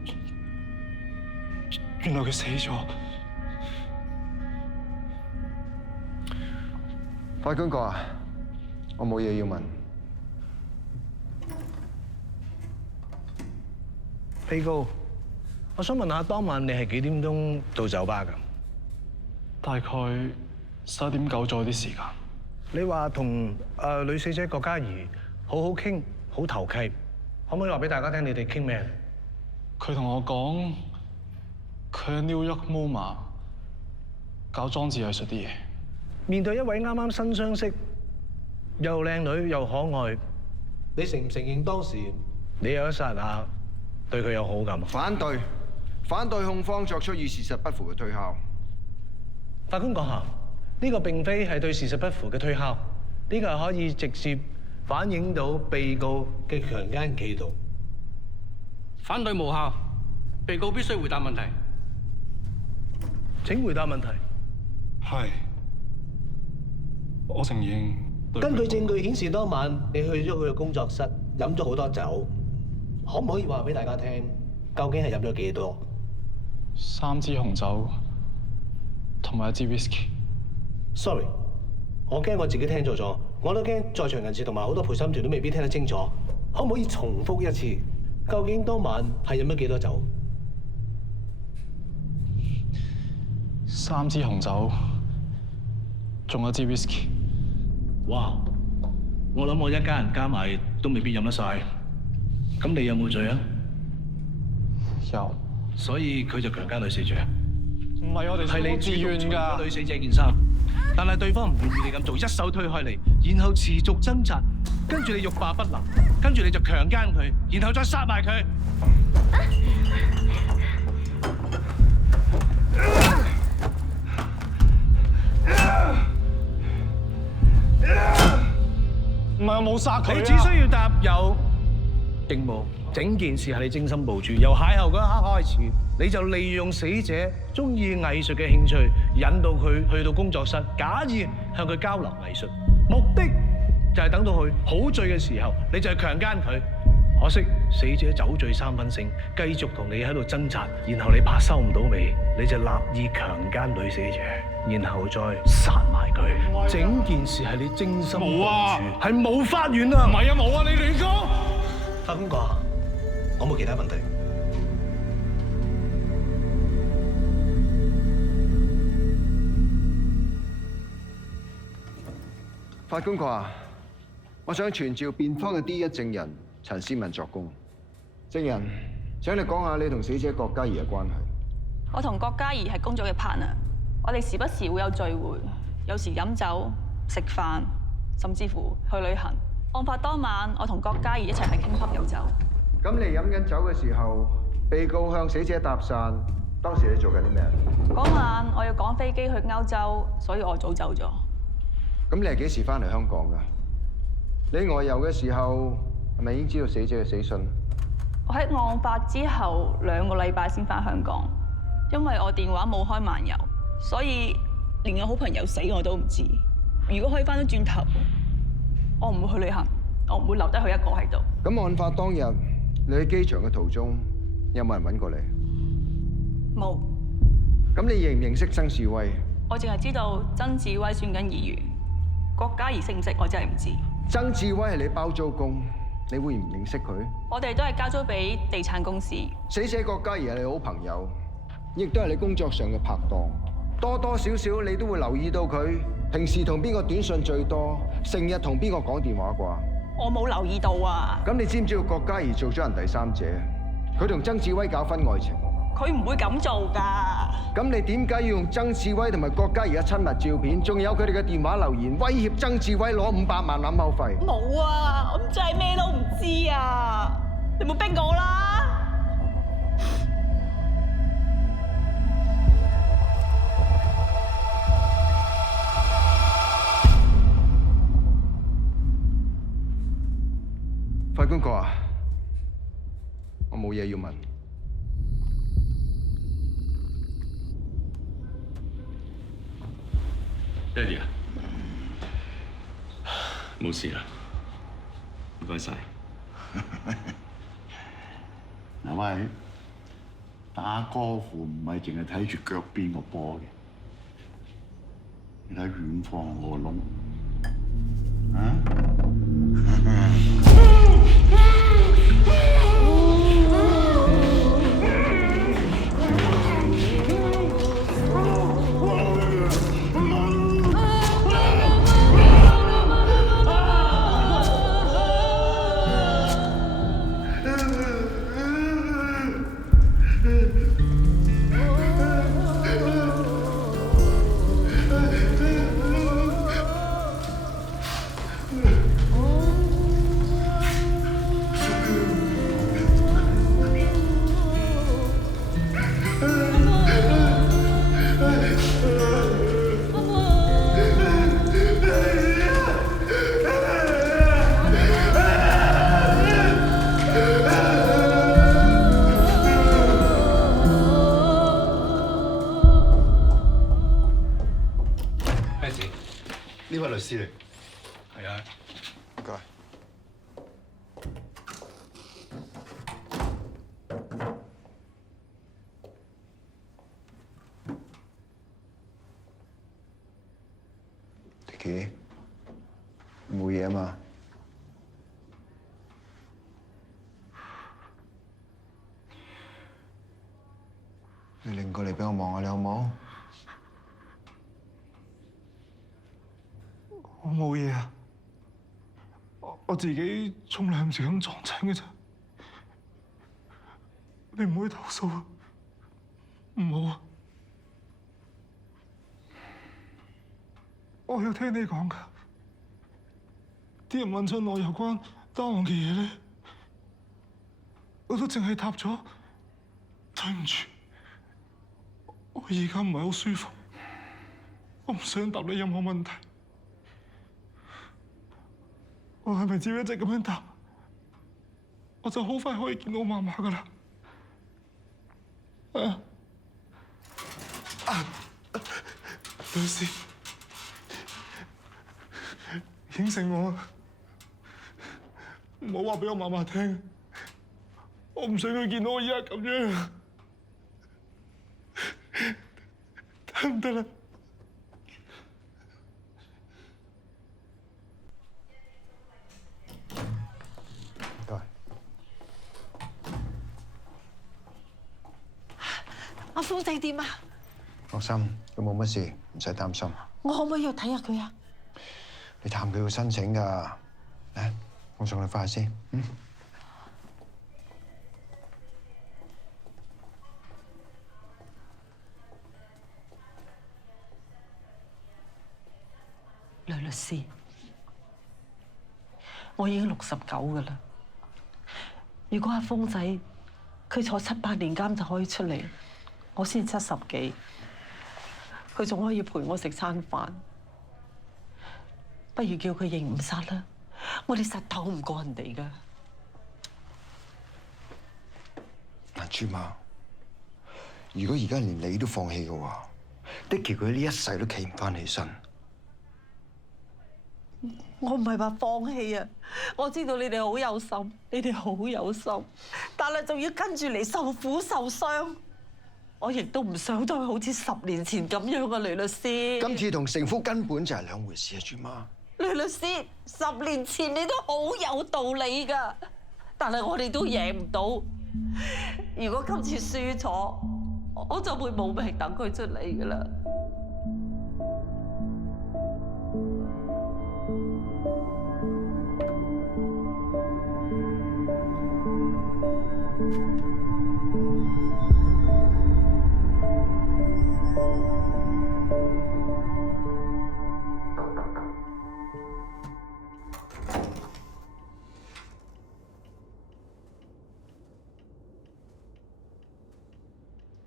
原來佢死咗。法官哥啊，我冇嘢要問。被告，我想問下，當晚你係幾點鐘到酒吧㗎？大概11:09左右啲時間。你話同女死者郭嘉怡好好傾，好投契，可唔可以話俾大家聽你哋傾咩？佢同我講，佢喺 New York MoMA 搞裝置藝術啲嘢。面對一位啱啱新相識、又靚女又可愛，你承唔承認當時你有一剎那對佢有好感？反對，反對控方作出與事實不符嘅推敲。法官閣下，呢個並非係對事實不符嘅推敲，呢個係可以直接反映到被告嘅強姦企圖。反對無效，被告必須回答問題。請回答問題。係，我承認。根據證據顯示，當晚你去咗佢嘅工作室，飲咗好多酒，可唔可以話俾大家聽，究竟係飲咗幾多？3支紅酒同埋1支 whisky。Sorry， 我驚我自己聽錯咗，我都驚在場人士同埋好多陪審團都未必聽得清楚。可唔可以重複一次？究竟當晚係飲咗幾多酒？3支紅酒，仲有1支 whisky。哇！我諗我一家人加埋都未必飲得晒。咁你有冇罪啊？有。所以佢就強姦女死者。唔係我哋係你自願㗎。女死者件衫，但係對方唔願意你咁做，一手推開你，然後持續掙扎，跟住你欲罷不能，跟住你就強姦佢，然後再殺埋佢。唔係我冇殺佢。你只需要答有定冇。整件事係你精心部署，由邂逅嗰一刻開始，你就利用死者中意藝術嘅興趣，引導佢去到工作室，假意向佢交流藝術，目的就係等到佢好醉嘅時候，你就係強姦佢。可惜死者酒醉3分醒，繼續同你喺度掙扎，然後你怕收唔到尾，你就立意強姦女死者，然後再殺埋佢。整件事係你精心部署，係冇法源啊！唔係啊，冇啊，你亂講。法官講，我冇其他問題。法官話：我想傳召辯方嘅第一證人陳思文作供。證人，請你講下你同死者郭嘉怡嘅關係。我同郭嘉怡係工作嘅 partner，我哋時不時會有聚會，有時飲酒、食飯，甚至乎去旅行。案發當晚，我同郭嘉怡一齊喺傾級飲酒。咁你飲緊酒嘅時候，被告向死者搭訕，當時你做緊啲咩？嗰晚我要趕飛機去歐洲，所以我早走咗。咁你係幾時翻嚟香港㗎？你外遊嘅時候係咪已經知道死者嘅死訊？我喺案發之後2個禮拜先翻香港，因為我電話冇開漫遊，所以連我好朋友死我都唔知。如果可以翻到轉頭，我唔會去旅行，我唔會留低佢一個喺度。咁案發當日，你喺機場嘅途中有冇人揾過你？冇。咁你認唔認識曾志威？我淨係知道曾志威選緊議員，郭嘉怡識唔識我真係唔知。曾志威係你包租公，你會唔認識佢？我哋都係交租俾地產公司。死者郭嘉怡係你好朋友，亦都係你工作上嘅拍檔，多多少少你都會留意到佢平時同邊個短信最多，成日同邊個講電話啩？我冇留意到啊！咁你知唔知道郭嘉怡做咗人第三者？佢同曾志威搞婚外情，佢唔會咁做㗎。咁你點解要用曾志威同埋郭嘉怡嘅親密照片，仲有佢哋嘅電話留言，威脅曾志威攞500萬掩口費？冇啊，我真係咩都唔知啊！你冇逼我啦！法官閣下，我冇嘢要問。爹哋啊，冇事啦，唔該晒。嗱喂，打歌符唔係淨係睇住腳邊個波嘅，你睇遠方個窿，啊？呢位律師嚟。係啊。唔該。Dicky，冇嘢啊嘛？你擰過嚟俾我望下你好冇？我冇嘢啊，我自己沖涼時咁撞親嘅啫。你唔可以投訴啊，唔好啊！我有聽你講㗎，啲人問親我有關單案嘅嘢咧，我都淨係答咗對唔住。我而家唔係好舒服，我唔想答你任何問題。我係咪只要一直咁樣答，我就好快可以見到媽媽㗎啦？律師，應承我，唔好話俾我媽媽聽，我唔想佢見到我而家咁樣，得唔得啦？阿峰仔點啊？放心，佢冇乜事，唔使擔心。我可唔可以去睇下佢啊？你探佢要申請㗎，嚟，我送你返去先。呂律師，我已經69㗎啦。如果阿峰仔佢坐7、8年監就可以出嚟，我先70幾，佢仲可以陪我食餐飯，不如叫佢認誤殺啦！我哋實鬥唔過人哋㗎。嗱，朱媽，如果而家連你都放棄嘅話，Dicky佢呢一世都企唔返起身。我唔係話放棄啊！我知道你哋好有心，你哋好有心，但係仲要跟住嚟受苦受傷。我亦都唔想再好似10年前咁樣啊，呂律師。今次同成夫根本就係兩回事啊，朱媽。呂律師，10年前你都好有道理㗎，但係我哋都贏唔到。如果今次輸咗，我就會冇命等佢出嚟㗎啦。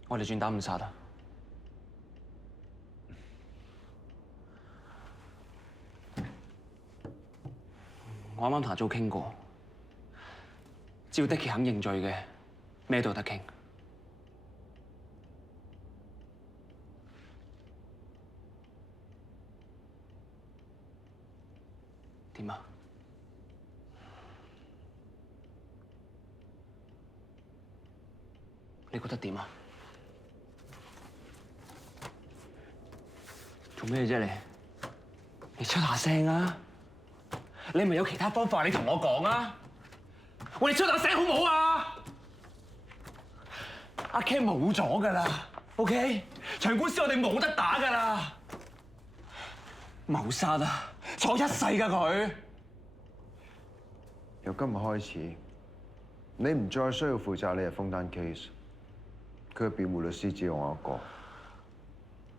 我哋轉打誤殺啦。我啱啱同阿祖傾過，只要 Dicky 肯認罪嘅，咩都有得傾。點啊？你覺得點啊？做咩啫你？你出下聲啊！你咪有其他方法，你同我講啊！喂，你出下聲好唔好啊？阿 Ken 冇咗㗎啦 ，OK？ 場官司我哋冇得打㗎啦。謀殺啊！坐一世㗎佢。由今日開始，你唔再需要負責你係封單 case， 佢嘅辯護律師只有我一個。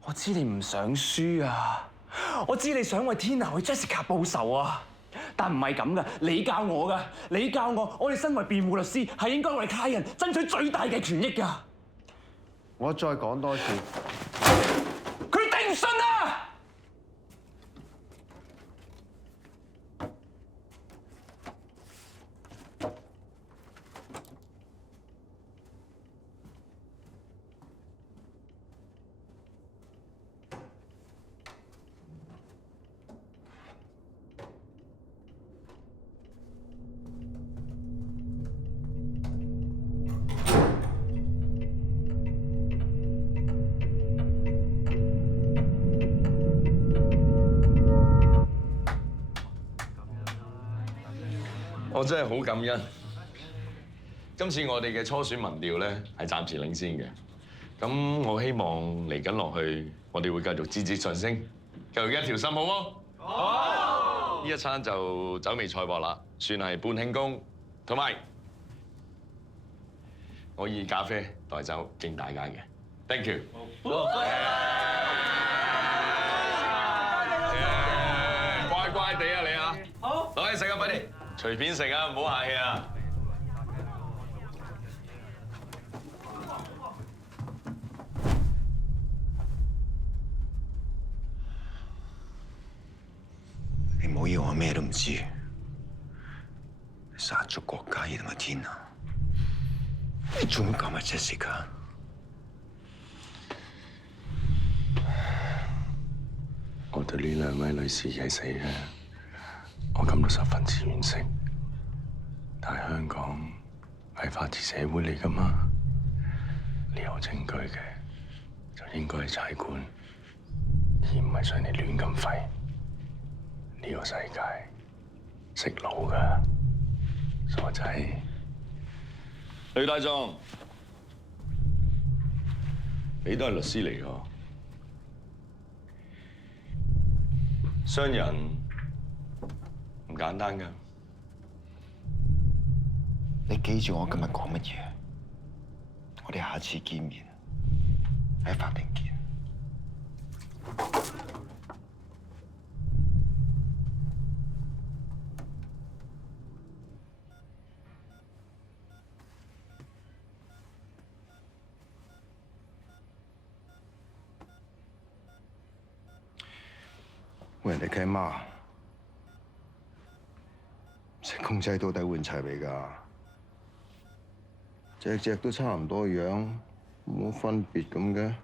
我知你唔想輸啊！我知你想為 Tina 為 Jessica 報仇啊！但唔係咁噶，你教我噶，你教我哋身為辯護律師係應該為客人爭取最大嘅權益噶。我再講多次，佢頂唔順啊！我真係好感恩。今次我哋嘅初選民調咧係暫時領先嘅，咁我希望嚟緊落去，我哋會繼續節節上升，繼續一條心，好冇？好！呢一餐就酒味菜鑊啦，算係半慶功，同埋我以咖啡代酒敬大家嘅 ，thank you。乖乖地啊你啊！好，攞嚟食啊，快啲！隨便食啊，唔好客氣啊！你唔好以為我咩都唔知，你殺咗郭嘉怡同埋 Tina，你仲要搞埋 Jessica。我對呢兩位女士係死嘅，我感到十分之惋惜。但係香港係法治社會嚟㗎嘛，你有證據嘅就應該去裁判，而唔係上嚟亂咁吠。呢個世界識路㗎，傻仔。呂大壯，你都係律師嚟㗎，傷人唔簡單㗎。你記住我今日講乜嘢？我哋下次見面喺法庭見。喂，人哋契媽食公仔到底換齊未㗎？隻隻都差唔多樣，冇乜分別咁嘅。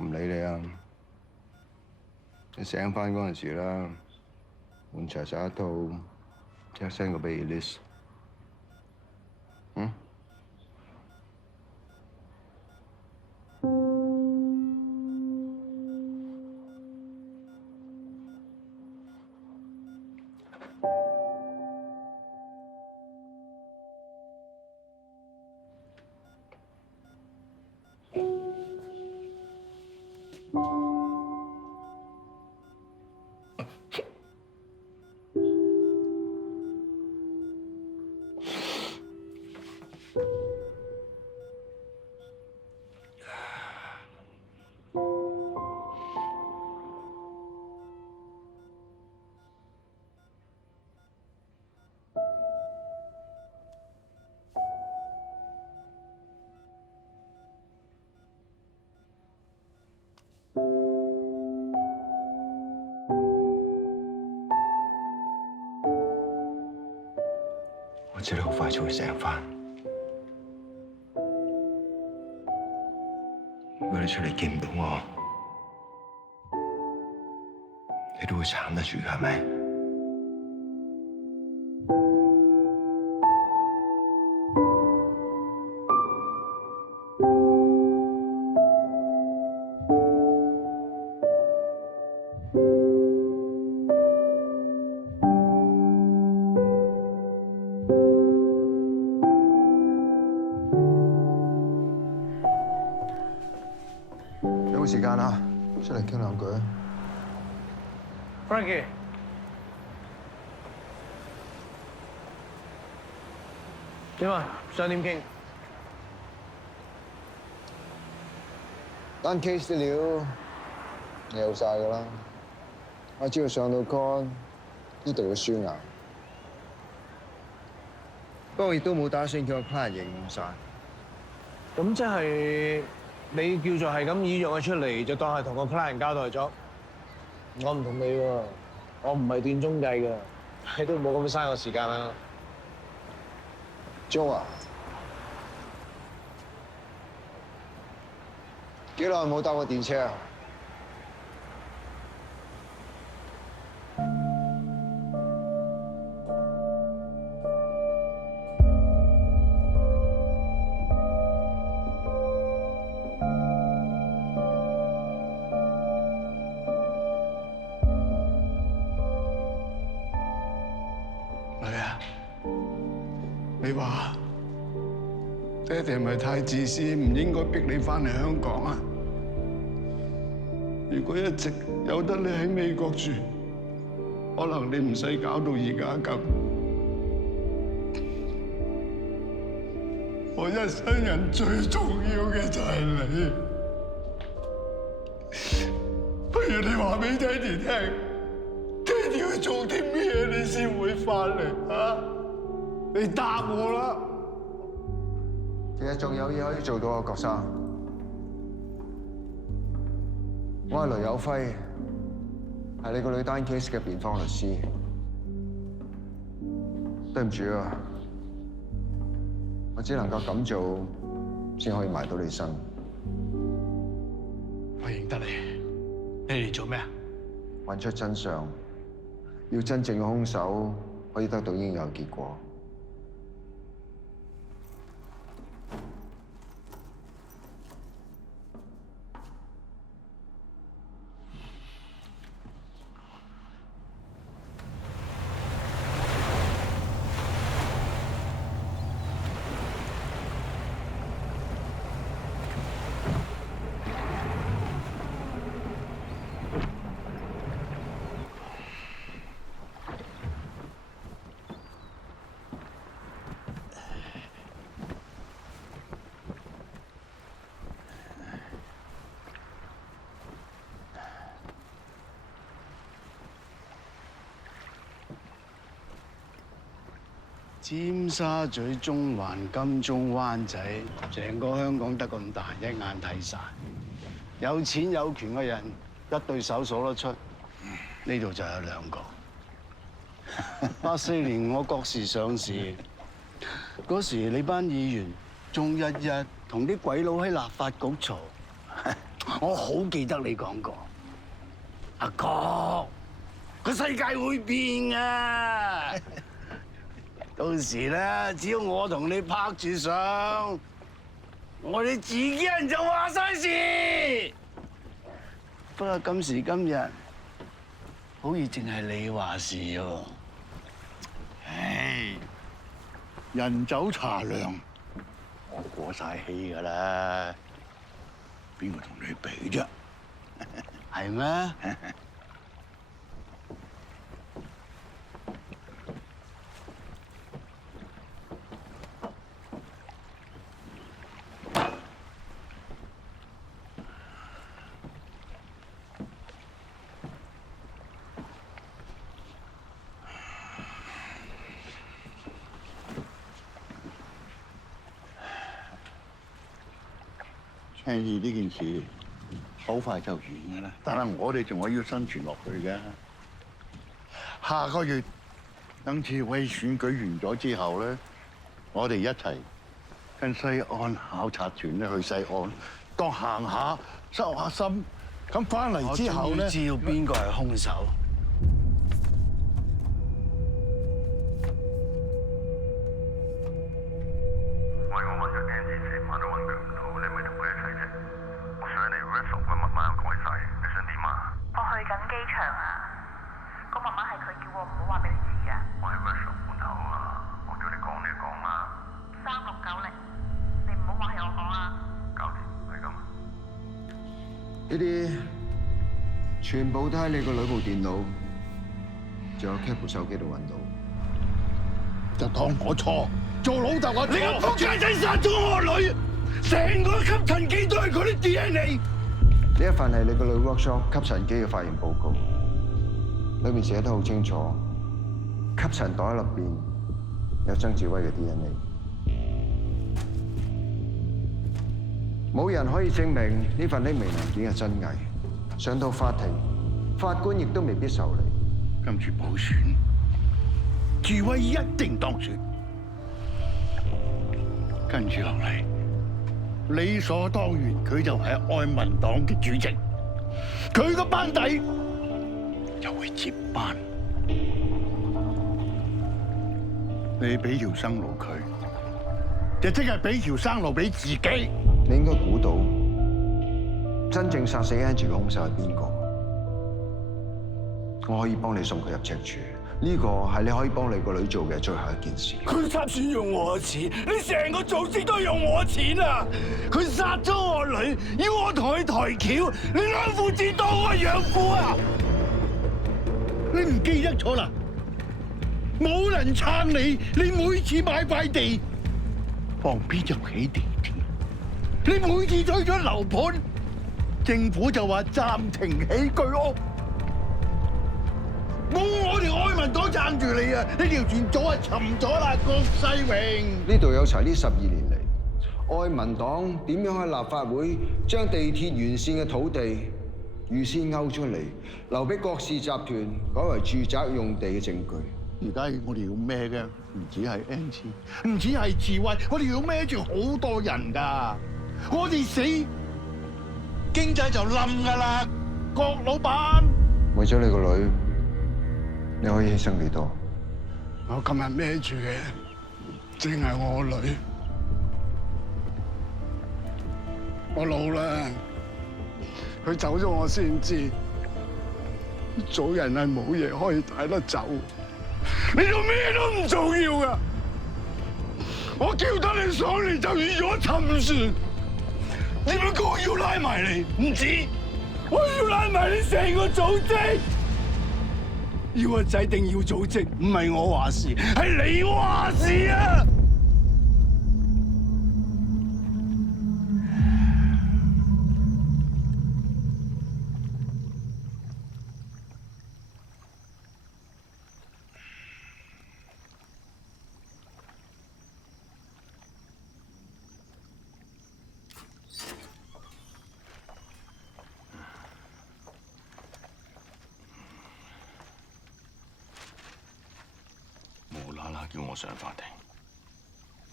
唔理你啊！你醒返嗰陣時啦，換齊晒一套，即刻 send 個俾 Elise。嗯？我知道好快就會醒返。如果你出嚟見唔到我，你都會撐得住㗎，係咪？有冇時間啊？出嚟傾兩句啊 Frankie， 點啊？想點傾？單 case 啲料你有晒㗎啦，我只要上到 con， 呢度會輸硬。不過亦都冇打算叫個 client 認唔晒。咁即係你叫做係咁以約佢出嚟，就當係同個 client 交代咗。我唔同你喎，我唔係斷中計㗎，你都冇咁嘥我時間啦。Jo啊，幾耐冇搭過電車啊？女啊，你話爹哋係咪太自私，唔應該逼你翻嚟香港啊？如果一直有得你喺美國住，可能你唔使搞到而家咁。我一生人最重要嘅就係你，不如你話俾爹哋聽，爹哋要做啲咩你先會翻嚟啊？你答我啦！其實仲有嘢可以做到啊，郭生。我係雷有輝，係你個女單 case 嘅辯方律師。對唔住啊，我只能夠咁做，先可以埋到你身。我認得你，你嚟做咩啊？揾出真相，要真正嘅兇手可以得到應有結果。尖沙咀、中環、金鐘、灣仔，成個香港得咁大，一眼睇晒。有錢有權嘅人一對手數得出，呢度就有兩個。84年我國時上市，嗰時你班議員仲日日同啲鬼佬喺立法局嘈，我好記得你講過，阿哥，個世界會變啊！到時咧，只要我同你拍住上，我哋自己人就話晒事。不過今時今日，好似淨係你話事喎。唉，人走茶涼，我過晒氣㗎啦，邊個同你比啫？係咩？倡議呢件事好快就完㗎啦。但係我哋仲係要生存落去嘅。下個月等次委選舉完咗之後咧，我哋一齊跟西岸考察團咧去西岸，當行下收下心。咁翻嚟之後咧，我終於知道邊個係兇手。喂，我揾咗 Andy 成晚都揾佢唔到，你係咪同佢一齊啫？我上嚟 Russell 個密碼又改晒，你想點啊？我去緊機場啊，個密碼係佢叫我唔好話俾你知㗎。我喺 Russell 門口啊，我叫你講你講啦。3690，你唔好話係我講啊。搞掂，係咁。呢啲全部都喺你個女部電腦，仲有 Cat 部手機度揾到。就當我錯，做老豆我錯。你個仆街仔殺咗我女，成個吸塵機都係佢啲 DNA。呢一份係你個女 workshop 吸塵機嘅化驗報告，裏面寫得好清楚，吸塵袋入邊有曾志威嘅 DNA。冇人可以證明呢份匿名文件嘅真偽。上到法庭，法官亦都未必受理。今次補選，志威一定當選。跟住落嚟，理所當然佢就係愛民黨嘅主席，佢個班底就會接班。你俾條生路佢，就即係俾條生路俾自己。你應該估到真正殺死 Angie 嘅兇手係邊個？我可以幫你送佢入赤柱，呢個係你可以幫你個女做嘅最後一件事。佢插錢用我嘅錢，你成個組織都用我錢啊！佢殺咗我女，要我同佢抬轎，你兩父子當我養父啊！你唔記得咗啦？冇人撐你，你每次買塊地，旁邊就起地鐵。你每次推咗樓盤，政府就話暫停起居屋。冇我哋愛民黨撐住你啊！呢條船早就沉咗啦，郭世榮。呢度有齊呢12年嚟，愛民黨點樣喺立法會將地鐵沿線嘅土地預先勾出嚟，留俾郭氏集團改為住宅用地嘅證據。而家我哋要孭嘅唔止係 Angie， 唔止係智慧，我哋要孭住好多人㗎。我哋死，經濟就冧㗎啦，郭老闆。為咗你個女，你可以犧牲幾多？我今日孭住嘅，正係我女。我老啦，佢走咗我先知，做人係冇嘢可以帶得走。你做咩都唔重要㗎，我叫得你上嚟就預咗沉船。點解我要拉埋你？唔止，我要拉埋你成個組織。要個仔定要組織，唔係我話事，係你話事啊！無啦啦叫我上法庭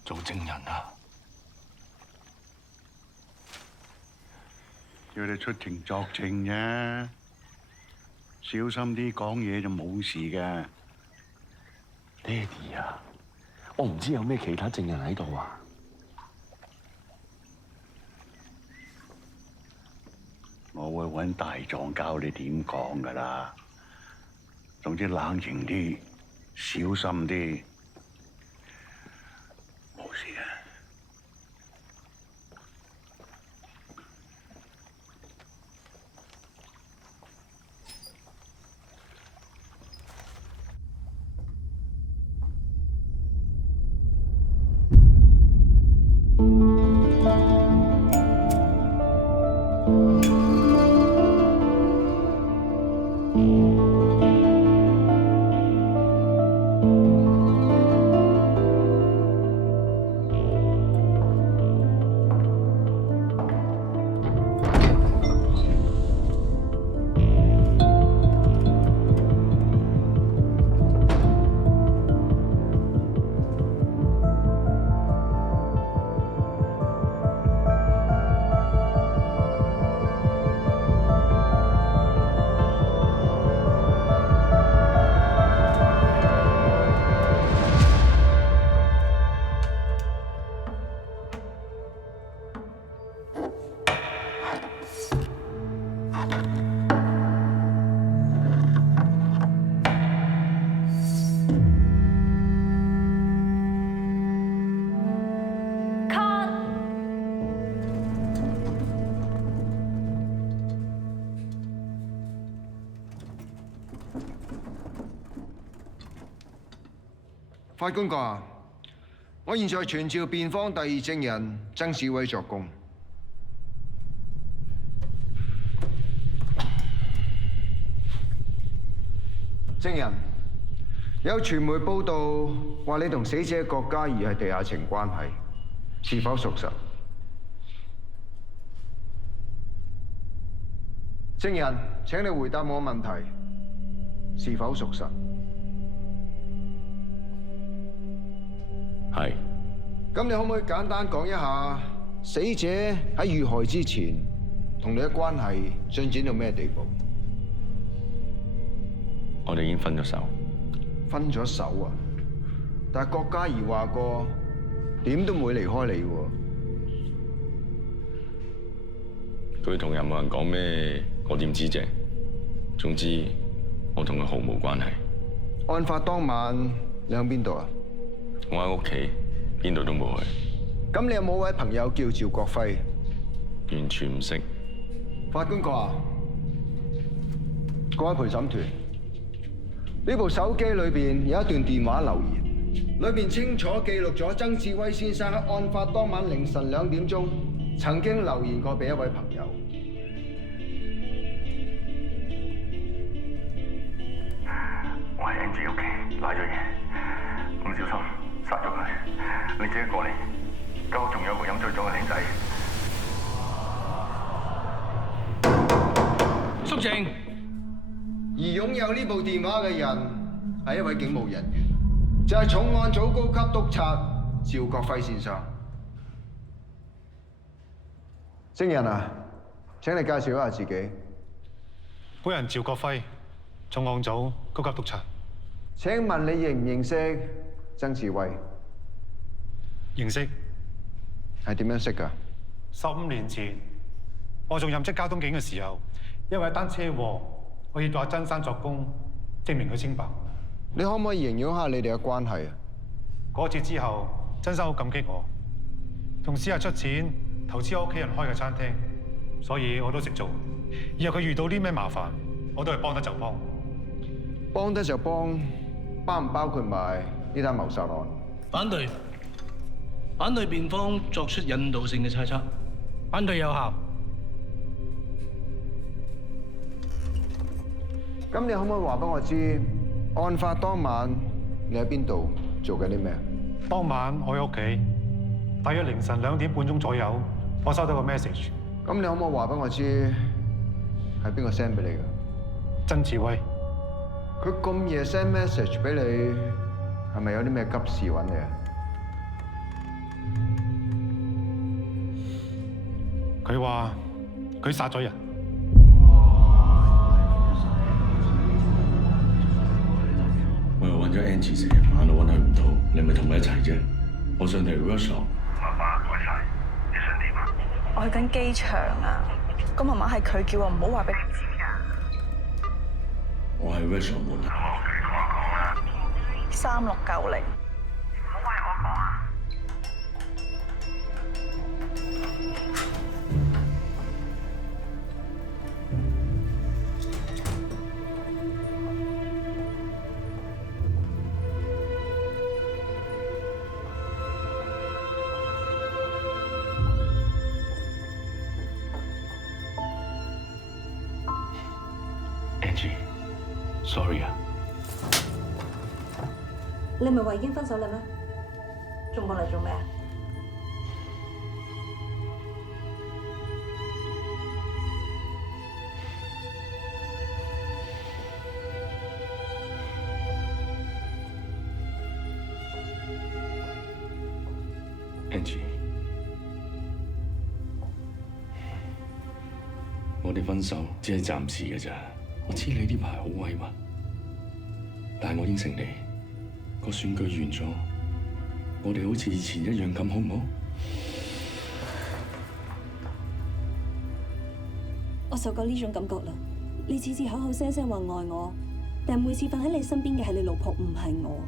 做證人啊！叫你出庭作證啫，小心啲講嘢就冇事嘅。爹哋啊，我唔知有咩其他證人喺度啊！我會揾大狀教你點講㗎啦。總之冷靜啲，小心啲，冇事嘅。法官閣下，我現在傳召辯方第二證人曾志威作供。證人，有傳媒報道話你同死者郭嘉怡係地下情關係，是否屬實？證人，請你回答我問題，是否屬實？係。咁你可唔可以簡單講一下死者喺遇害之前同你嘅關係進展到咩地步？我哋已經分咗手。分咗手啊！但係郭嘉怡話過點都唔會離開你喎。佢同任何人講咩，我點知啫？總之，我同佢毫無關係。案發當晚你喺邊度啊？我喺屋企，邊度都冇去。咁你有冇位朋友叫趙國輝？完全唔識。法官閣下，各位陪審團，呢部手機裏邊有一段電話留言，裏邊清楚記錄咗曾志威先生喺案發當晚凌晨2點鐘曾經留言過俾一位朋友。我係 Angie 屋企賴咗嘢，唔小心殺咗佢。你自己過嚟，間屋仲有個飲醉咗嘅靚仔。肅靜。而擁有呢部電話嘅人係一位警務人員，就係重案組高級督察趙國輝先生。證人啊，請你介紹一下自己。本人趙國輝，重案組高級督察。請問你認唔認識曾志威？認識。係點樣識㗎？15年前，我仲任職交通警嘅時候，因為一單車禍，我要到阿曾生作供，證明佢清白。你可唔可以形容下你哋嘅關係啊？嗰次之後，曾生好感激我，同私下出錢投資我屋企人開嘅餐廳，所以我都識做。以後佢遇到啲咩麻煩，我都係幫得就幫。幫得就幫，包唔包括埋呢單謀殺案？反對。反對辯方作出引導性嘅猜測。反對有效。咁你可唔可以話俾我知，案發當晚你喺邊度做緊啲咩？當晚我喺屋企，大約凌晨2點半鐘左右，我收到個 message。咁你可唔可以話俾我知，係邊個 send 俾你㗎？曾志威。佢咁夜 send message 俾你，係咪有啲咩急事揾你啊？佢話佢殺咗人。我又揾咗 Angie 成日晚都揾佢唔到，你咪同佢一齊啫。我上嚟 workshop。媽媽改晒，你想點啊？我去緊機場啊，個媽媽係佢叫我唔好話俾佢知㗎。我喺 workshop 門口。我屋企同我講啦。3690。唔好為我講啊！Sorry 啊！你唔係話已經分手啦咩？仲過嚟做咩啊？Angie， 我哋分手只係暫時嘅咋。我知你呢排好委屈，但係我應承你，個選舉完咗，我哋好似以前一樣咁，好唔好？我受夠呢種感覺啦！你次次口口聲聲話愛我，但每次瞓喺你身邊嘅係你老婆，唔係我。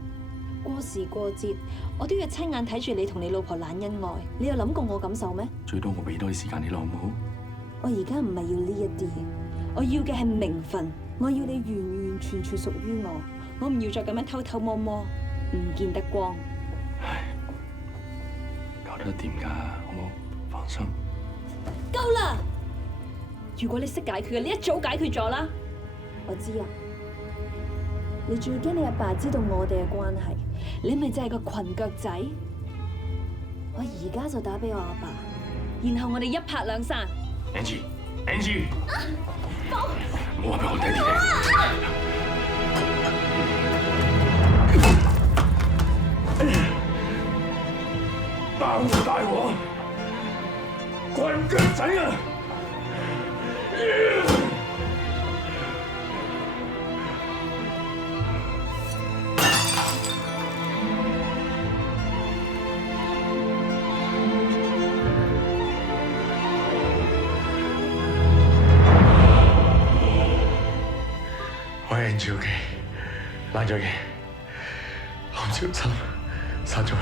過時過節，我都要親眼睇住你同你老婆懶恩愛。你有諗過我感受咩？最多我俾多啲時間你咯，好唔好？我而家唔係要呢一啲。我要嘅係名分，我要你完完全全屬於我，我唔要再咁樣偷偷摸摸。唔見得光。搞得掂㗎，好冇？放心。夠啦！如果你識解決嘅，你一早解決咗啦。我知啊，你最驚你阿爸知道我哋嘅關係，你咪就係個裙腳仔。我而家就打俾我阿爸，然後我哋一拍兩散。Angie，唔好話俾我爹哋聽。包大鑊，棍腳仔啊！我係 Angie 嘅，爛咗嘅，我唔小心殺咗佢，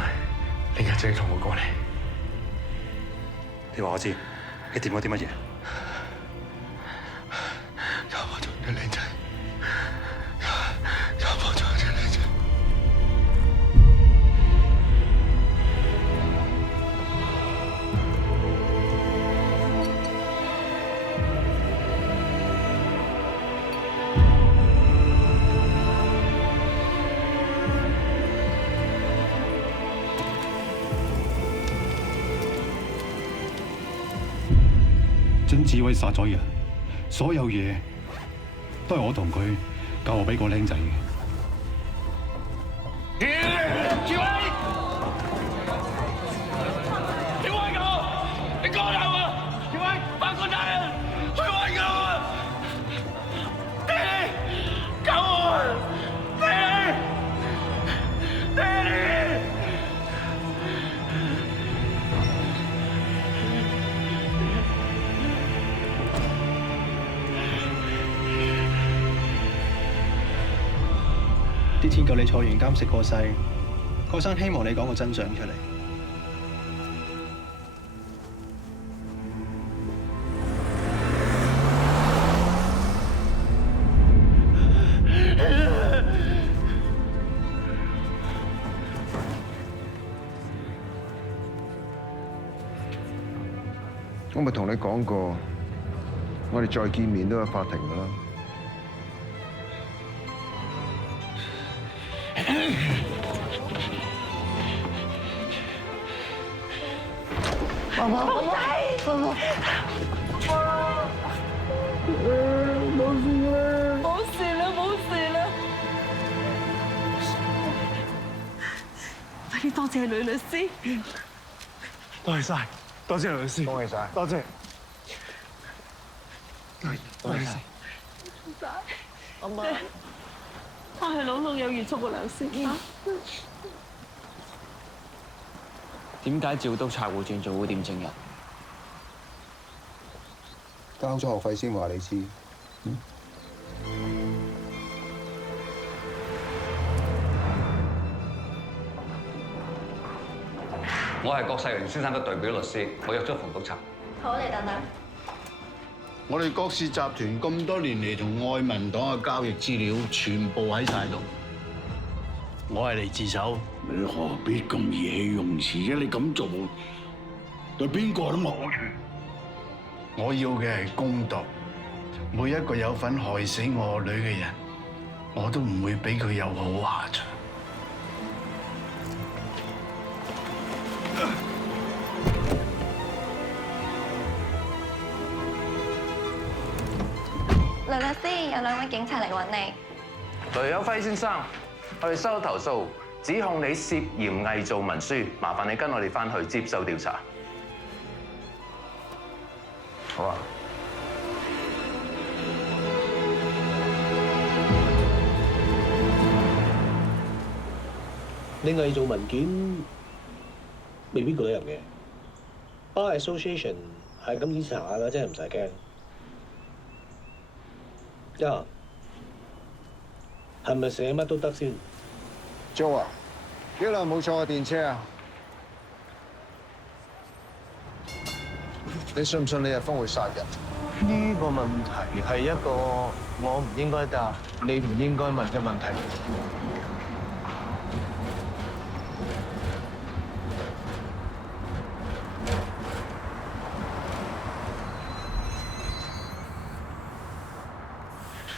你家姐同我過嚟。你話我知，你掂過啲乜嘢？家婆仲有靚仔，家婆仲有靚仔。曾志偉殺咗人，所有嘢都係我同佢教我俾個僆仔嘅。志偉，你威我，你講大話！志偉，法官大人，佢威我啊！爹哋，救我！爹哋，爹哋！啲天救你坐完監食過世，郭生希望你講個真相出嚟。我咪同你講過，我哋再見面都有法庭㗎啦。媽媽，公仔，媽媽，冇事啦，冇事啦，冇事啦。快啲多謝呂律師。多謝晒，多謝律師，恭喜晒，多謝，多謝。阿媽，我係老有約束個律師。點解趙督察會轉做會店證人？交咗學費先話你知。我係郭世榮先生嘅代表律師，我約咗馮督察。好，你等等。我哋郭氏集團咁多年嚟同愛民黨嘅交易資料，全部喺晒度。我係嚟自首。你何必咁意氣用詞啫？你咁做對邊個都冇好處。我要嘅係公道，每一個有份害死我女嘅人，我都唔會俾佢有好下場。梁律師，有兩位警察嚟揾你。雷有輝先生，我哋收到投訴，指控你涉嫌偽造文書，麻煩你跟我哋翻去接受調查。好啊。你偽造文件未必告得入嘅，Bar Association 係咁意查下㗎，真係唔使驚。呀，係咪寫乜都得先 ？Joe 啊，幾耐冇坐過電車啊？你信唔信李日峰會殺人？呢個問題係一個我唔應該答、你唔應該問嘅問題。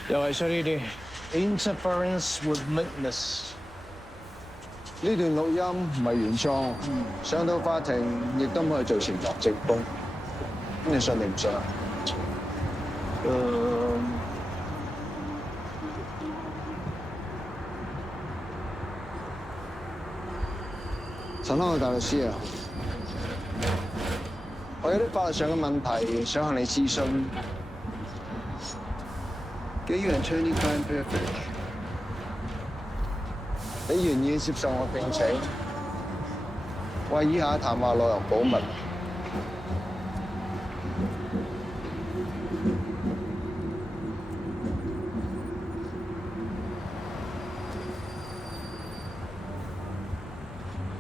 又係出呢啲 interference with witness。呢段錄音唔係原創，上到法庭亦都可以做呈堂證供。咁你信定唔信啊？陳康嘅大律師啊，我有啲法律上嘅問題想向你諮詢。基於 attorney-client privilege， 你願意接受我聘請，為以下談話內容保密。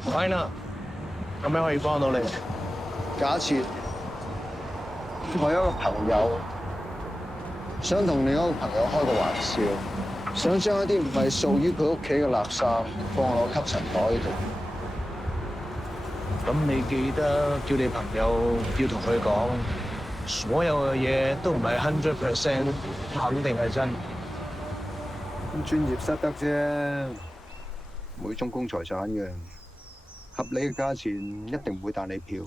Fine， 咁樣可以幫到你。假設我有一個朋友想同另一個朋友開個玩笑，想將一啲唔係屬於佢屋企嘅垃圾放落吸塵袋度。咁你記得叫你朋友要同佢講，所有嘅嘢都唔係100% 肯定係真。咁專業失德啫，每宗公財產嘅。合理嘅價錢一定唔會彈你票。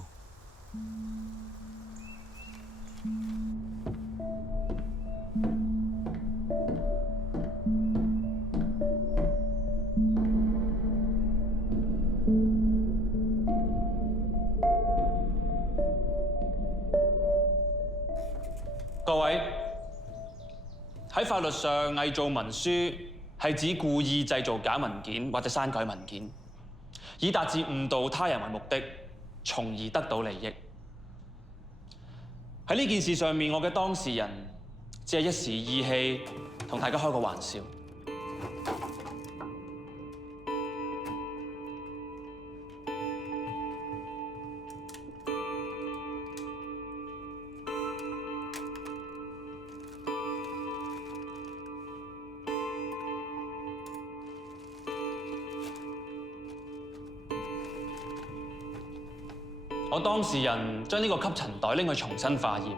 各位，喺法律上，偽造文書係指故意製造假文件或者刪改文件，以達至誤導他人為目的，從而得到利益。喺呢件事上面，我嘅當事人只係一時意氣，同大家開個玩笑。我當事人將呢個吸塵袋拎去重新化驗，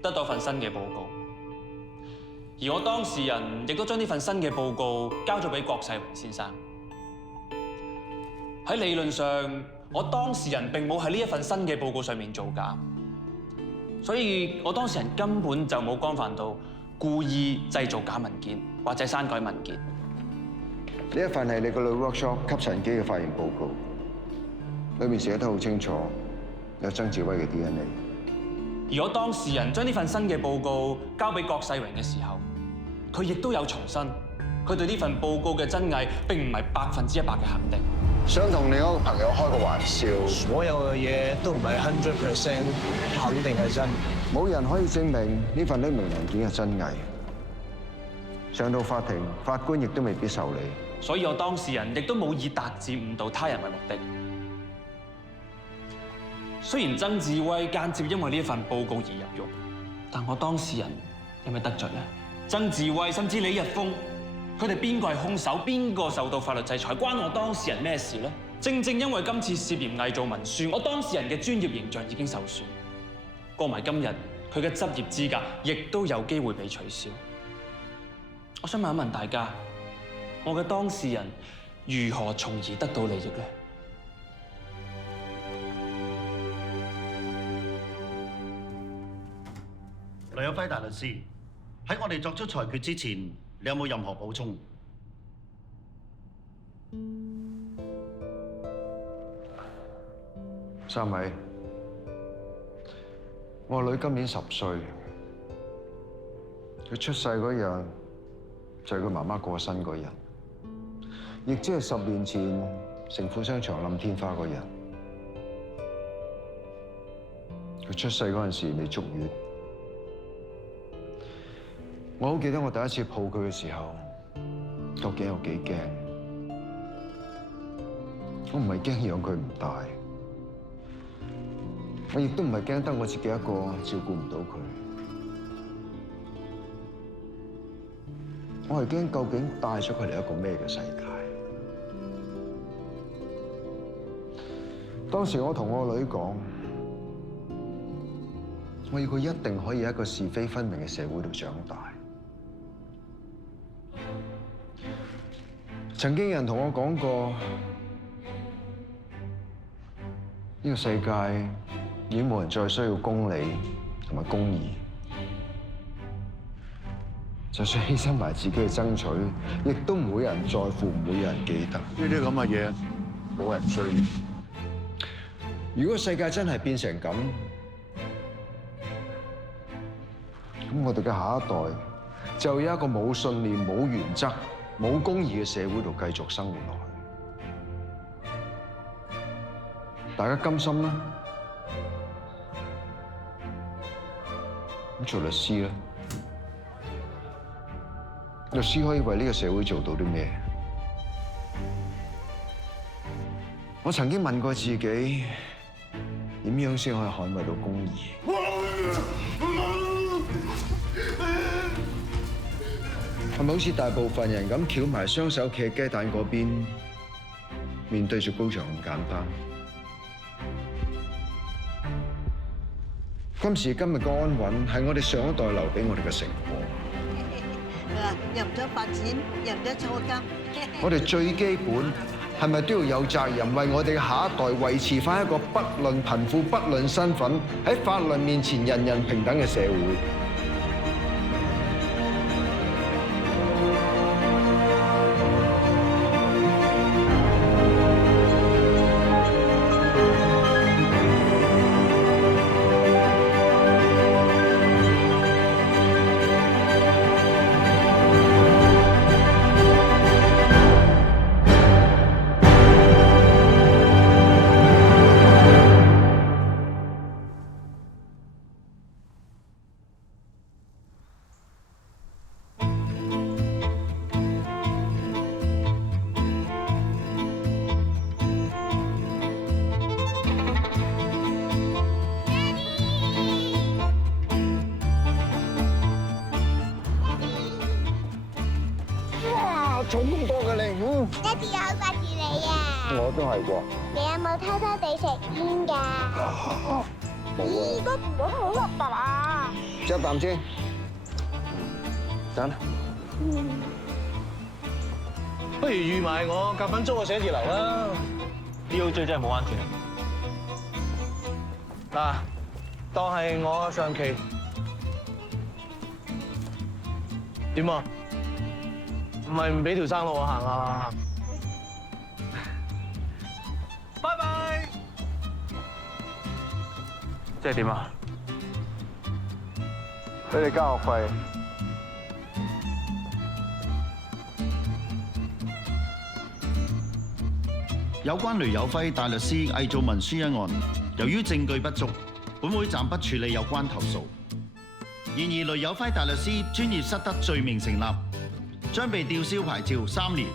得到份新嘅報告。而我當事人亦都將呢份新嘅報告交咗俾郭世榮先生。喺理論上，我當事人並冇喺呢一份新嘅報告上面造假，所以我當事人根本就冇干犯到故意製造假文件或者刪改文件。呢一份係你個女 workshop 吸塵機嘅化驗報告。裏面寫得好清楚，有曾志威嘅 DNA。而我當事人將呢份新嘅報告交俾郭世榮嘅時候，佢亦都有重申，佢對呢份報告嘅真偽並唔係100%嘅肯定。想同另一個朋友開個玩笑，所有嘅嘢都唔係100% 肯定係真，冇人可以證明呢份匿名文件係真偽。上到法庭，法官亦都未必受理。所以我當事人亦都冇以達至誤導他人為目的。雖然曾志威間接因為呢一份報告而入獄，但我當事人有咩得罪呢？曾志威甚至李日峰，佢哋邊個係兇手，邊個受到法律制裁，關我當事人咩事呢？正正因為今次涉嫌偽造文書，我當事人嘅專業形象已經受損，過埋今日佢嘅執業資格亦都有機會被取消。我想問一問大家，我嘅當事人如何從而得到利益呢？呂有輝大律師，喺我哋作出裁決之前，你有冇任何補充？三位，我女今年10歲，佢出世嗰日就係佢媽媽過身嗰日，亦即係10年前城府商場冧天花嗰日。佢出世嗰陣時未足月。我好記得我第一次抱佢嘅時候，究竟有幾驚？我唔係驚養佢唔大，我亦都唔係驚得我自己一個照顧唔到佢。我係驚究竟帶咗佢嚟一個咩嘅世界？當時我同我女講，我要佢一定可以喺一個是非分明嘅社會度長大。曾經有人同我講過，呢個世界已經冇人再需要公理同埋公義，就算犧牲埋自己去爭取，亦都唔會有人在乎，唔會有人記得。呢啲咁嘅嘢冇人需要。如果世界真係變成咁，咁我哋嘅下一代就有一個冇信念、冇原則、冇公義嘅社會度繼續生活落去。大家甘心啦？咁做律師咧，律師可以為呢個社會做到啲咩？我曾經問過自己，點樣先可以捍衞到公義？係咪好似大部分人咁翹埋雙手企喺雞蛋嗰邊，面對住高牆咁簡單？今時今日嘅安穩係我哋上一代留俾我哋嘅成果。入咗法院，入咗坐監。我哋最基本係咪都要有責任為我哋嘅下一代維持返一個不論貧富、不論身份，喺法律面前人人平等嘅社會？重咁多嘅你，爹哋我好掛住你啊！我都係喎。你有冇偷偷地食煙㗎？冇都唔好好核突啊！食啖先，等。不如預埋我夾份租個寫字樓啦。DOJ 真係冇彎轉。嗱，當係我上期點啊？唔係唔俾條生路我行啊！拜拜。即係點啊？俾你交學費。有關雷有輝大律師偽造文書一案，由於證據不足，本會暫不處理有關投訴。然而，雷有輝大律師專業失德罪名成立，將被吊銷牌照3年。